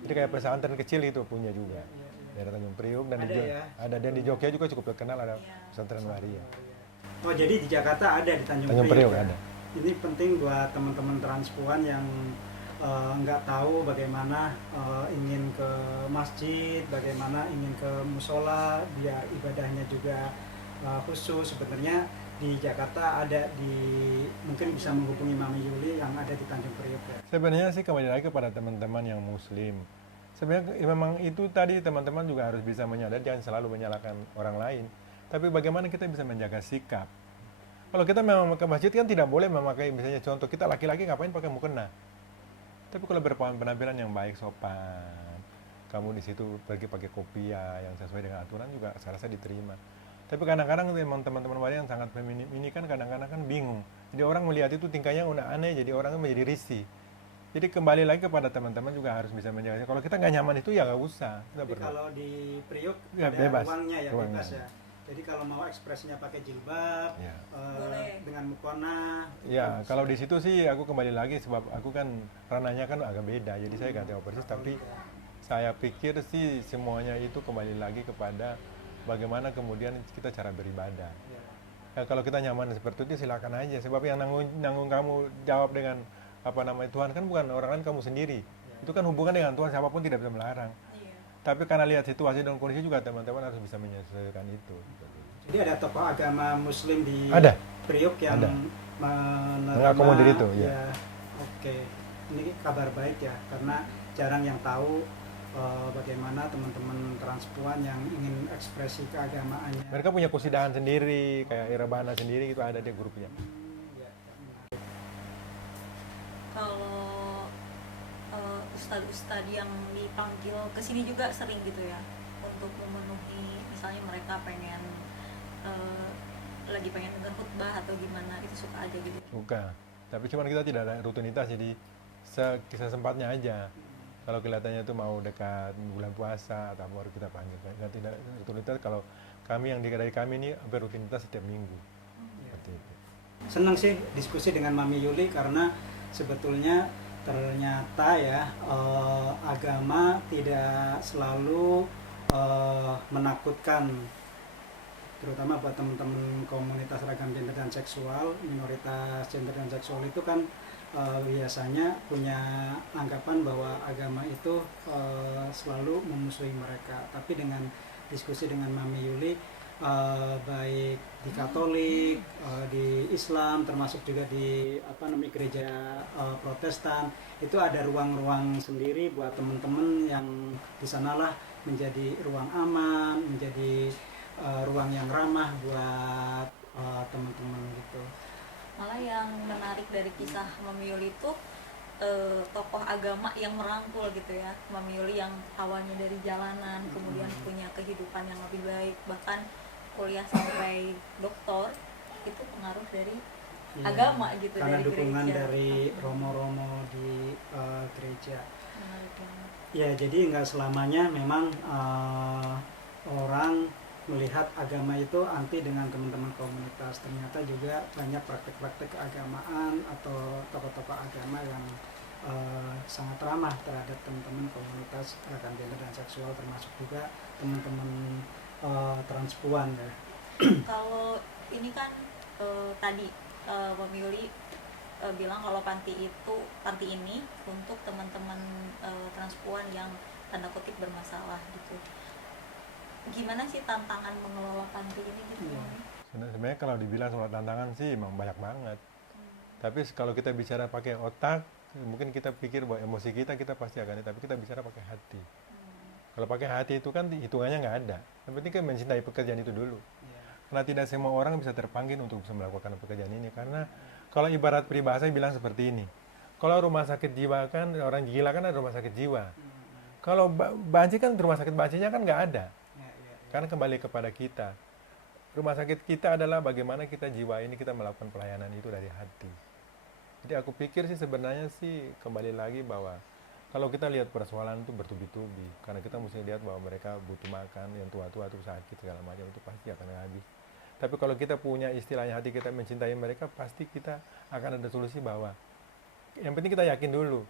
Jadi kayak pesantren kecil itu punya juga. Daerah Tanjung Priuk dan ada dan di Jogja juga cukup terkenal ada pesantren waria. Oh jadi di Jakarta ada di Tanjung Priuk ya? ada. Ini penting buat teman-teman transpuan yang nggak tahu bagaimana ingin ke masjid, bagaimana ingin ke musola biar ibadahnya juga khusus. Sebenarnya di Jakarta ada mungkin bisa menghubungi Mami Yuli yang ada di Tanjung Priuk ya. Sebenarnya sih kembali lagi kepada teman-teman yang Muslim. Sebenarnya memang itu tadi teman-teman juga harus bisa menyadari, jangan selalu menyalahkan orang lain. Tapi bagaimana kita bisa menjaga sikap. Kalau kita memang ke masjid kan tidak boleh memakai, misalnya contoh kita laki-laki ngapain pakai mukena. Tapi kalau berpenampilan yang baik, sopan, kamu di situ pergi pakai kopiah yang sesuai dengan aturan juga saya rasa diterima. Tapi kadang-kadang memang teman-teman waria yang sangat feminim ini kan kadang-kadang kan bingung. Jadi orang melihat itu tingkahnya udah aneh, jadi orang menjadi risih. Jadi kembali lagi kepada teman-teman juga harus bisa menjaga. Kalau kita nggak nyaman itu ya nggak usah. Tapi kalau di Priuk ya, ada bebas. ruangnya ya, Ruangnya. bebas ya. Jadi kalau mau ekspresinya pakai jilbab, Ya. dengan mukona. Ya, kalau di situ sih aku kembali lagi sebab aku kan ranahnya kan agak beda. Jadi saya nggak tahu persis, tapi saya pikir sih semuanya itu kembali lagi kepada bagaimana kemudian kita cara beribadah. Ya, kalau kita nyaman seperti itu silakan aja. Sebab yang nanggung kamu jawab dengan Tuhan kan bukan orang lain, kamu sendiri. Itu kan hubungan dengan Tuhan, siapapun tidak bisa melarang. Tapi karena lihat situasi dan kondisi juga teman-teman harus bisa menyesuaikan itu. Jadi ada tokoh agama Muslim di Priuk yang mengakomodir itu. Ya. Oke, ini kabar baik ya, karena jarang yang tahu bagaimana teman-teman transpuan yang ingin ekspresi keagamaannya. Mereka punya kusidaan sendiri, kayak Irabana sendiri itu ada di grupnya. Kalau ustadz-ustadz yang dipanggil ke sini juga sering gitu ya untuk memenuhi, misalnya mereka pengen lagi pengen dengar khutbah atau gimana, itu suka aja gitu. Suka, tapi cuman kita tidak ada rutinitas, jadi sesempatnya aja. Kalau kelihatannya itu mau dekat bulan puasa atau baru kita panggil. Tidak rutinitas. Kalau kami yang dari kami ini hampir rutinitas setiap minggu. Seperti itu. Senang sih diskusi dengan Mami Yuli karena sebetulnya ternyata ya agama tidak selalu menakutkan, terutama buat teman-teman komunitas ragam gender dan seksual, minoritas gender dan seksual itu kan biasanya punya anggapan bahwa agama itu selalu memusuhi mereka. Tapi dengan diskusi dengan Mami Yuli, baik di Katolik, di Islam, termasuk juga di gereja Protestan, itu ada ruang-ruang sendiri buat teman-teman yang di sanalah menjadi ruang aman, menjadi ruang yang ramah buat teman-teman gitu. Malah yang menarik dari kisah Mami Yuli itu tokoh agama yang merangkul gitu ya. Mami Yuli yang awalnya dari jalanan kemudian punya kehidupan yang lebih baik, bahkan kuliah sampai doktor, itu pengaruh dari agama gitu, karena dari dukungan gereja. dari romo-romo di gereja. Menarik banget. Ya, jadi nggak selamanya memang orang melihat agama itu anti dengan teman-teman komunitas. Ternyata juga banyak praktek-praktek keagamaan atau tokoh-tokoh agama yang sangat ramah terhadap teman-teman komunitas agama gender dan seksual, termasuk juga teman-teman transpuan ya. Kalau ini kan tadi Mbak Yuli bilang kalau panti ini untuk teman-teman transpuan yang tanda kutip bermasalah gitu. Gimana sih tantangan mengelola panti ini gitu? Sebenarnya kalau dibilang soal tantangan sih emang banyak banget. Tapi kalau kita bicara pakai otak, mungkin kita pikir bahwa emosi kita pasti akan, tapi kita bicara pakai hati. Kalau pakai hati itu kan hitungannya nggak ada. Yang penting kan mencintai pekerjaan itu dulu. Karena tidak semua orang bisa terpanggil untuk bisa melakukan pekerjaan ini. Karena kalau ibarat peribahasa bilang seperti ini, kalau rumah sakit jiwa kan orang gila kan ada rumah sakit jiwa. Kalau banci kan rumah sakit bancinya kan nggak ada. Karena kembali kepada kita. Rumah sakit kita adalah bagaimana kita jiwa ini kita melakukan pelayanan itu dari hati. Jadi aku pikir sih sebenarnya sih kembali lagi bahwa kalau kita lihat persoalan itu bertubi-tubi, karena kita mesti lihat bahwa mereka butuh makan, yang tua-tua itu sakit segala macam itu pasti akan habis. Tapi kalau kita punya istilahnya hati kita mencintai mereka, pasti kita akan ada solusi bahwa yang penting kita yakin dulu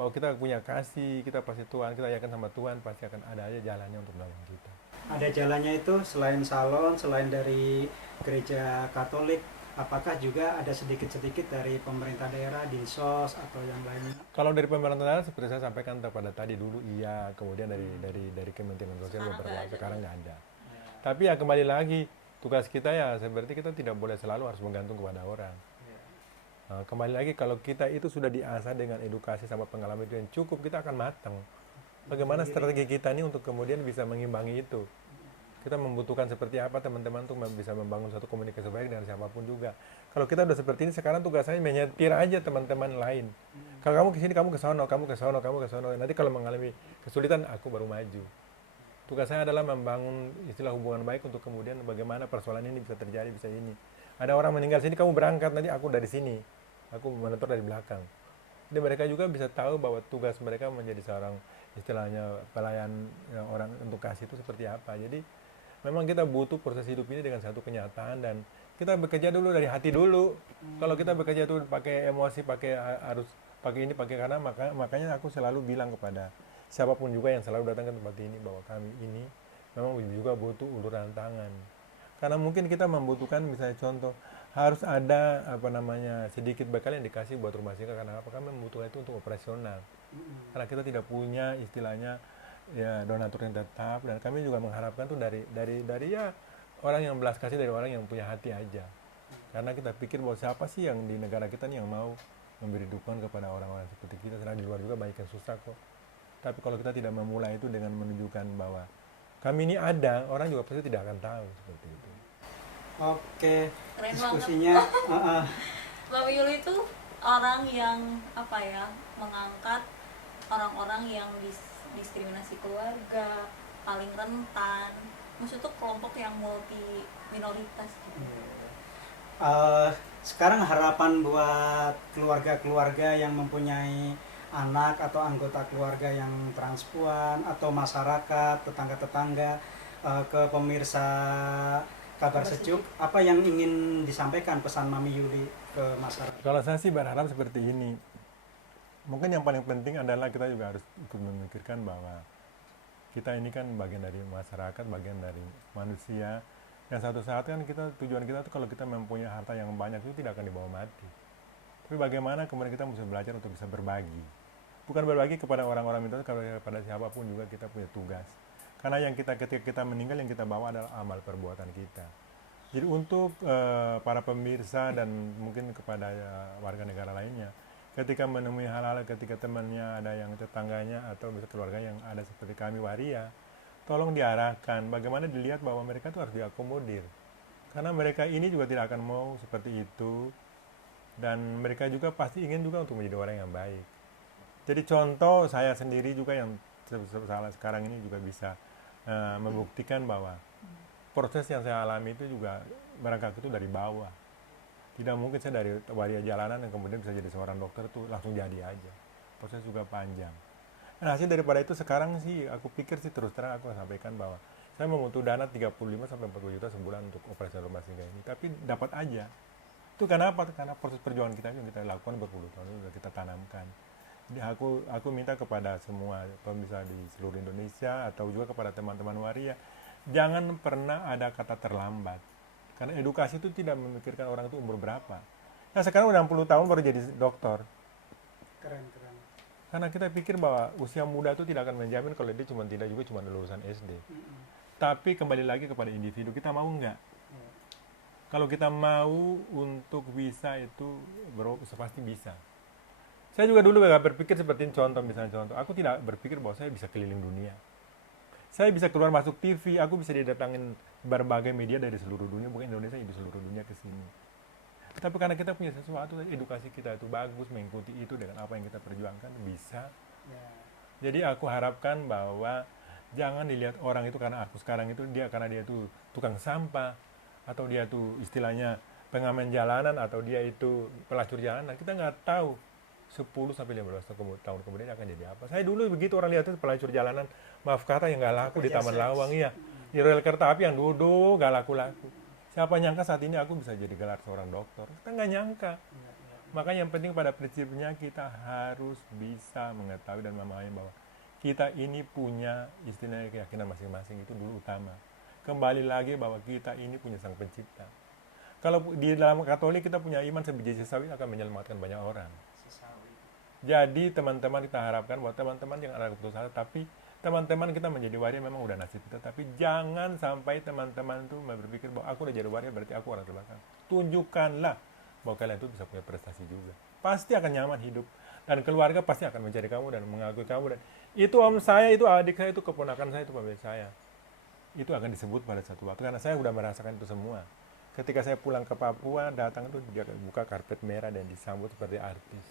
bahwa kita punya kasih, kita pasti Tuhan, kita yakin sama Tuhan, pasti akan ada aja jalannya untuk menolong kita. Ada jalannya itu selain salon, selain dari gereja Katolik, apakah juga ada sedikit-sedikit dari pemerintah daerah, dinsos atau yang lainnya? Kalau dari pemerintah daerah seperti saya sampaikan pada tadi dulu iya, kemudian dari Kementerian Sosial beberapa sekarang nggak ada. Tapi ya kembali lagi tugas kita ya seperti kita tidak boleh selalu harus menggantung kepada orang. Kembali lagi kalau kita itu sudah diasah dengan edukasi sama pengalaman itu yang cukup, kita akan matang. Bagaimana strategi kita ini untuk kemudian bisa mengimbangi itu. Kita membutuhkan seperti apa teman-teman untuk bisa membangun satu komunikasi baik dengan siapapun juga. Kalau kita udah seperti ini, sekarang tugas saya menyetir aja teman-teman lain. Kalau kamu kesini, kamu ke sono, kamu ke sono, kamu ke sono. Nanti kalau mengalami kesulitan, aku baru maju. Tugas saya adalah membangun istilah hubungan baik untuk kemudian bagaimana persoalan ini bisa terjadi, bisa ini. Ada orang meninggal sini, kamu berangkat, nanti aku dari sini. Aku menentur dari belakang. Jadi mereka juga bisa tahu bahwa tugas mereka menjadi seorang istilahnya pelayan orang untuk kasih itu seperti apa. Jadi memang kita butuh proses hidup ini dengan satu kenyataan dan kita bekerja dulu dari hati dulu. Kalau kita bekerja itu pakai emosi, harus pakai ini, pakai karena makanya aku selalu bilang kepada siapapun juga yang selalu datang ke tempat ini bahwa kami ini memang juga butuh uluran tangan. Karena mungkin kita membutuhkan misalnya contoh harus ada sedikit bekal yang dikasih buat rumah singgah karena apa? Kami membutuhkan itu untuk operasional. Karena kita tidak punya istilahnya ya donatur yang tetap dan kami juga mengharapkan tuh dari ya orang yang belas kasih, dari orang yang punya hati aja. Karena kita pikir bahwa siapa sih yang di negara kita nih yang mau memberi dukungan kepada orang-orang seperti kita. Karena di luar juga banyak yang susah kok. Tapi kalau kita tidak memulai itu dengan menunjukkan bahwa kami ini ada, orang juga pasti tidak akan tahu seperti itu. Oke, Keren diskusinya. Mbak Yuli itu orang yang mengangkat orang-orang yang diskriminasi keluarga, paling rentan. Maksudnya tuh kelompok yang multi minoritas gitu. Sekarang harapan buat keluarga-keluarga yang mempunyai anak atau anggota keluarga yang transpuan atau masyarakat, tetangga-tetangga, ke pemirsa Kabar Sejuk, apa yang ingin disampaikan pesan Mami Yuli ke masyarakat? Kalau saya sih berharap seperti ini. Mungkin yang paling penting adalah kita juga harus ikut memikirkan bahwa kita ini kan bagian dari masyarakat, bagian dari manusia. Yang satu saat kan tujuan kita tuh kalau kita mempunyai harta yang banyak itu tidak akan dibawa mati. Tapi bagaimana kemudian kita mesti belajar untuk bisa berbagi. Bukan berbagi kepada orang-orang minta, kepada siapapun juga kita punya tugas. Karena yang ketika kita meninggal yang kita bawa adalah amal perbuatan kita. Jadi untuk para pemirsa dan mungkin kepada warga negara lainnya, ketika menemui hal-hal, ketika temannya ada yang tetangganya atau bisa keluarga yang ada seperti kami waria, tolong diarahkan bagaimana dilihat bahwa mereka itu harus diakomodir. Karena mereka ini juga tidak akan mau seperti itu, dan mereka juga pasti ingin juga untuk menjadi orang yang baik. Jadi contoh saya sendiri juga yang sekarang ini juga bisa membuktikan bahwa proses yang saya alami itu juga berangkat itu dari bawah. Tidak mungkin saya dari waria jalanan yang kemudian bisa jadi seorang dokter itu langsung jadi aja. Proses juga panjang. Nah, hasil daripada itu sekarang sih aku pikir sih terus terang aku sampaikan bahwa saya membutuh dana 35 sampai 40 juta sebulan untuk operasi rumah tangga ini, tapi dapat aja. Itu kenapa? Karena proses perjuangan kita yang kita lakukan berpuluh tahun sudah kita tanamkan. Jadi aku minta kepada semua pemirsa di seluruh Indonesia atau juga kepada teman-teman waria, jangan pernah ada kata terlambat. Karena edukasi itu tidak memikirkan orang itu umur berapa. Nah sekarang udah 60 tahun baru jadi dokter. Keren. Karena kita pikir bahwa usia muda itu tidak akan menjamin kalau dia juga cuma lulusan SD. Tapi kembali lagi kepada individu, kita mau nggak? Kalau kita mau untuk bisa itu pasti bisa. Saya juga dulu gak berpikir seperti ini, misalnya contoh. Aku tidak berpikir bahwa saya bisa keliling dunia. Saya bisa keluar masuk TV, aku bisa didatangin berbagai media dari seluruh dunia, bukan Indonesia, di seluruh dunia ke sini. Tapi karena kita punya sesuatu, edukasi kita itu bagus, mengikuti itu dengan apa yang kita perjuangkan, bisa. Jadi aku harapkan bahwa jangan dilihat orang itu karena aku sekarang itu karena dia itu tukang sampah, atau dia itu istilahnya pengamen jalanan, atau dia itu pelacur jalanan. Kita nggak tahu 10 sampai 15 tahun kemudian akan jadi apa. Saya dulu begitu orang lihat itu pelacur jalanan, maaf kata yang nggak laku di Taman Lawang, iya. Di rel kereta api yang duduk nggak laku-laku. Siapa nyangka saat ini aku bisa jadi gelar seorang dokter? Kita nggak nyangka. Makanya yang penting pada prinsipnya kita harus bisa mengetahui dan memahami bahwa kita ini punya istilahnya keyakinan masing-masing, itu dulu utama. Kembali lagi bahwa kita ini punya Sang Pencipta. Kalau di dalam Katolik kita punya iman sebiji sawi akan menyelamatkan banyak orang. Jadi teman-teman kita harapkan bahwa teman-teman yang ada keputusan, tapi teman-teman kita menjadi waria memang udah nasib kita, tapi jangan sampai teman-teman itu berpikir bahwa aku udah jadi waria berarti aku orang terbelakang. Tunjukkanlah bahwa kalian itu bisa punya prestasi juga. Pasti akan nyaman hidup, dan keluarga pasti akan mencari kamu dan mengakui kamu, dan itu om saya, itu adik saya, itu keponakan saya, itu pemilik saya. Itu akan disebut pada satu waktu, karena saya sudah merasakan itu semua. Ketika saya pulang ke Papua, datang itu dia buka karpet merah dan disambut seperti artis.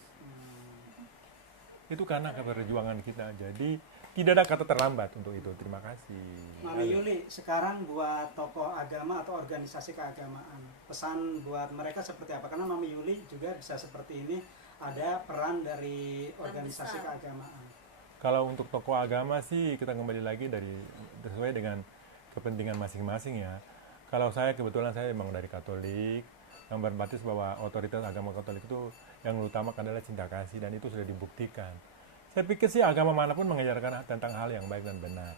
Itu karena perjuangan kita. Jadi tidak ada kata terlambat untuk itu. Terima kasih. Mami Yuli, sekarang buat tokoh agama atau organisasi keagamaan, pesan buat mereka seperti apa? Karena Mami Yuli juga bisa seperti ini, ada peran dari organisasi keagamaan. Kalau untuk tokoh agama sih kita kembali lagi sesuai dengan kepentingan masing-masing ya. Kalau saya kebetulan saya memang dari Katolik, yang berbasis bahwa otoritas agama Katolik itu yang utama adalah cinta kasih, dan itu sudah dibuktikan. Saya pikir sih agama manapun mengajarkan tentang hal yang baik dan benar.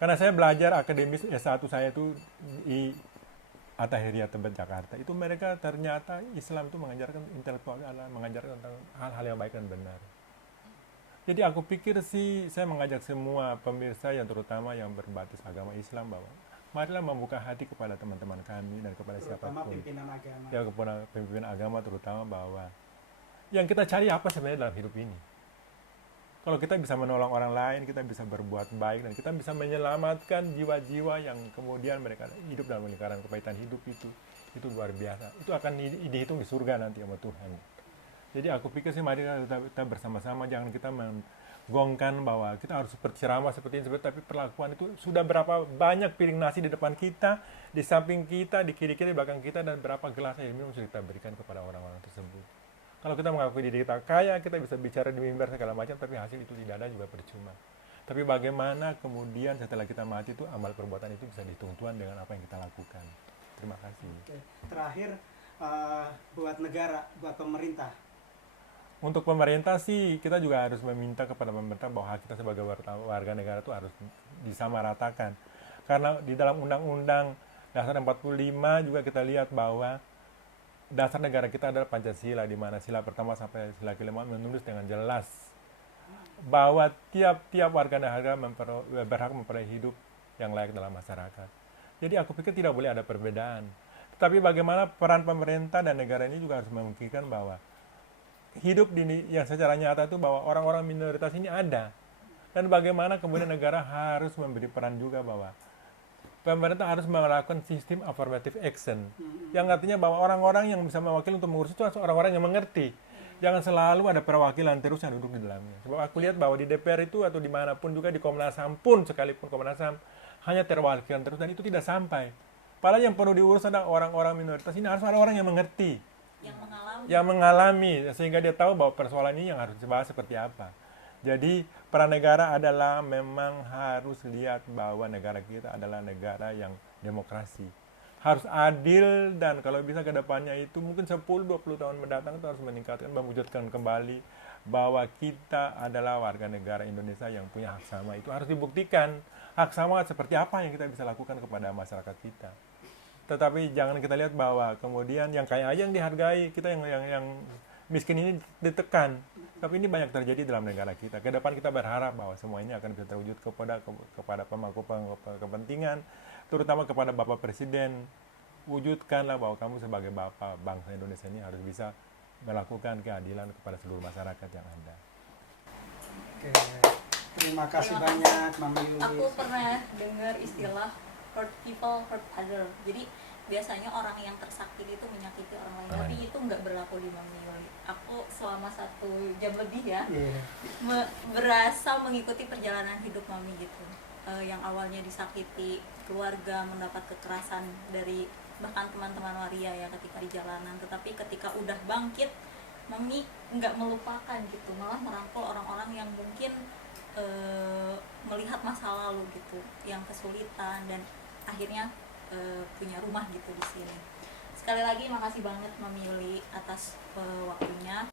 Karena saya belajar akademis S1 saya itu di Atta-Hiriah Tebet Jakarta, itu mereka ternyata Islam itu mengajarkan intelektual, mengajarkan tentang hal-hal yang baik dan benar. Jadi aku pikir sih saya mengajak semua pemirsa yang terutama yang berbasis agama Islam bahwa marilah membuka hati kepada teman-teman kami dan kepada terutama siapapun. Pimpinan agama. Ya, kepada pimpinan agama terutama, bahwa yang kita cari apa sebenarnya dalam hidup ini. Kalau kita bisa menolong orang lain, kita bisa berbuat baik, dan kita bisa menyelamatkan jiwa-jiwa yang kemudian mereka hidup dalam lingkaran kepahitan hidup itu luar biasa. Itu akan dihitung di surga nanti sama Tuhan. Jadi aku pikir sih mari kita bersama-sama, jangan kita menggongkan bahwa kita harus berceramah seperti ini, tapi perlakuan itu sudah berapa banyak piring nasi di depan kita, di samping kita, di kiri-kiri, di belakang kita, dan berapa gelas air minum sudah kita berikan kepada orang-orang tersebut. Kalau kita mengakui diri kita kaya, kita bisa bicara di mimbar segala macam, tapi hasil itu tidak ada juga percuma. Tapi bagaimana kemudian setelah kita mati itu amal perbuatan itu bisa dihitung Tuhan dengan apa yang kita lakukan. Terima kasih. Oke. Terakhir buat negara, buat pemerintah. Untuk pemerintah sih kita juga harus meminta kepada pemerintah bahwa hak kita sebagai warga negara itu harus disamaratakan. Karena di dalam Undang-Undang Dasar 45 juga kita lihat bahwa dasar negara kita adalah Pancasila, di mana sila pertama sampai sila kelima menulis dengan jelas bahwa tiap-tiap warga negara berhak memperoleh hidup yang layak dalam masyarakat. Jadi aku pikir tidak boleh ada perbedaan. Tetapi bagaimana peran pemerintah dan negara ini juga harus memikirkan bahwa hidup yang secara nyata itu bahwa orang-orang minoritas ini ada. Dan bagaimana kemudian negara harus memberi peran juga bahwa pemerintah harus melakukan sistem affirmative action. Yang artinya bahwa orang-orang yang bisa mewakili untuk mengurus itu harus orang-orang yang mengerti. Jangan selalu ada perwakilan terus yang duduk di dalamnya. Sebab aku lihat bahwa di DPR itu atau dimanapun juga di Komnas HAM pun, sekalipun Komnas HAM hanya terwakilan terus dan itu tidak sampai. Padahal yang perlu diurus adalah orang-orang minoritas ini harus ada orang yang mengerti. Yang mengalami sehingga dia tahu bahwa persoalan ini yang harus dibahas seperti apa. Jadi peran negara adalah memang harus lihat bahwa negara kita adalah negara yang demokrasi. Harus adil dan kalau bisa ke depannya itu mungkin 10-20 tahun mendatang itu harus meningkatkan, mewujudkan kembali bahwa kita adalah warga negara Indonesia yang punya hak sama. Itu harus dibuktikan. Hak sama seperti apa yang kita bisa lakukan kepada masyarakat kita. Tetapi jangan kita lihat bahwa kemudian yang kaya aja yang dihargai, kita yang miskin ini ditekan. Tapi ini banyak terjadi dalam negara kita. Ke depan kita berharap bahwa semua ini akan bisa terwujud kepada pemangku kepentingan, terutama kepada Bapak Presiden. Wujudkanlah bahwa kamu sebagai Bapak bangsa Indonesia ini harus bisa melakukan keadilan kepada seluruh masyarakat yang ada. Oke. Terima kasih banyak, Mami Yuli. Aku pernah dengar istilah hurt people, hurt other. Jadi biasanya orang yang tersakiti itu menyakiti orang lain, tapi itu nggak berlaku di Mami Yuli. Aku selama 1 jam lebih ya, berasa mengikuti perjalanan hidup Mami gitu. Yang awalnya disakiti keluarga, mendapat kekerasan dari bahkan teman-teman waria ya ketika di jalanan, tetapi ketika udah bangkit, Mami nggak melupakan gitu, malah merangkul orang-orang yang mungkin melihat masa lalu gitu, yang kesulitan dan akhirnya punya rumah gitu di sini. Sekali lagi makasih banget Mami Yuli atas waktunya.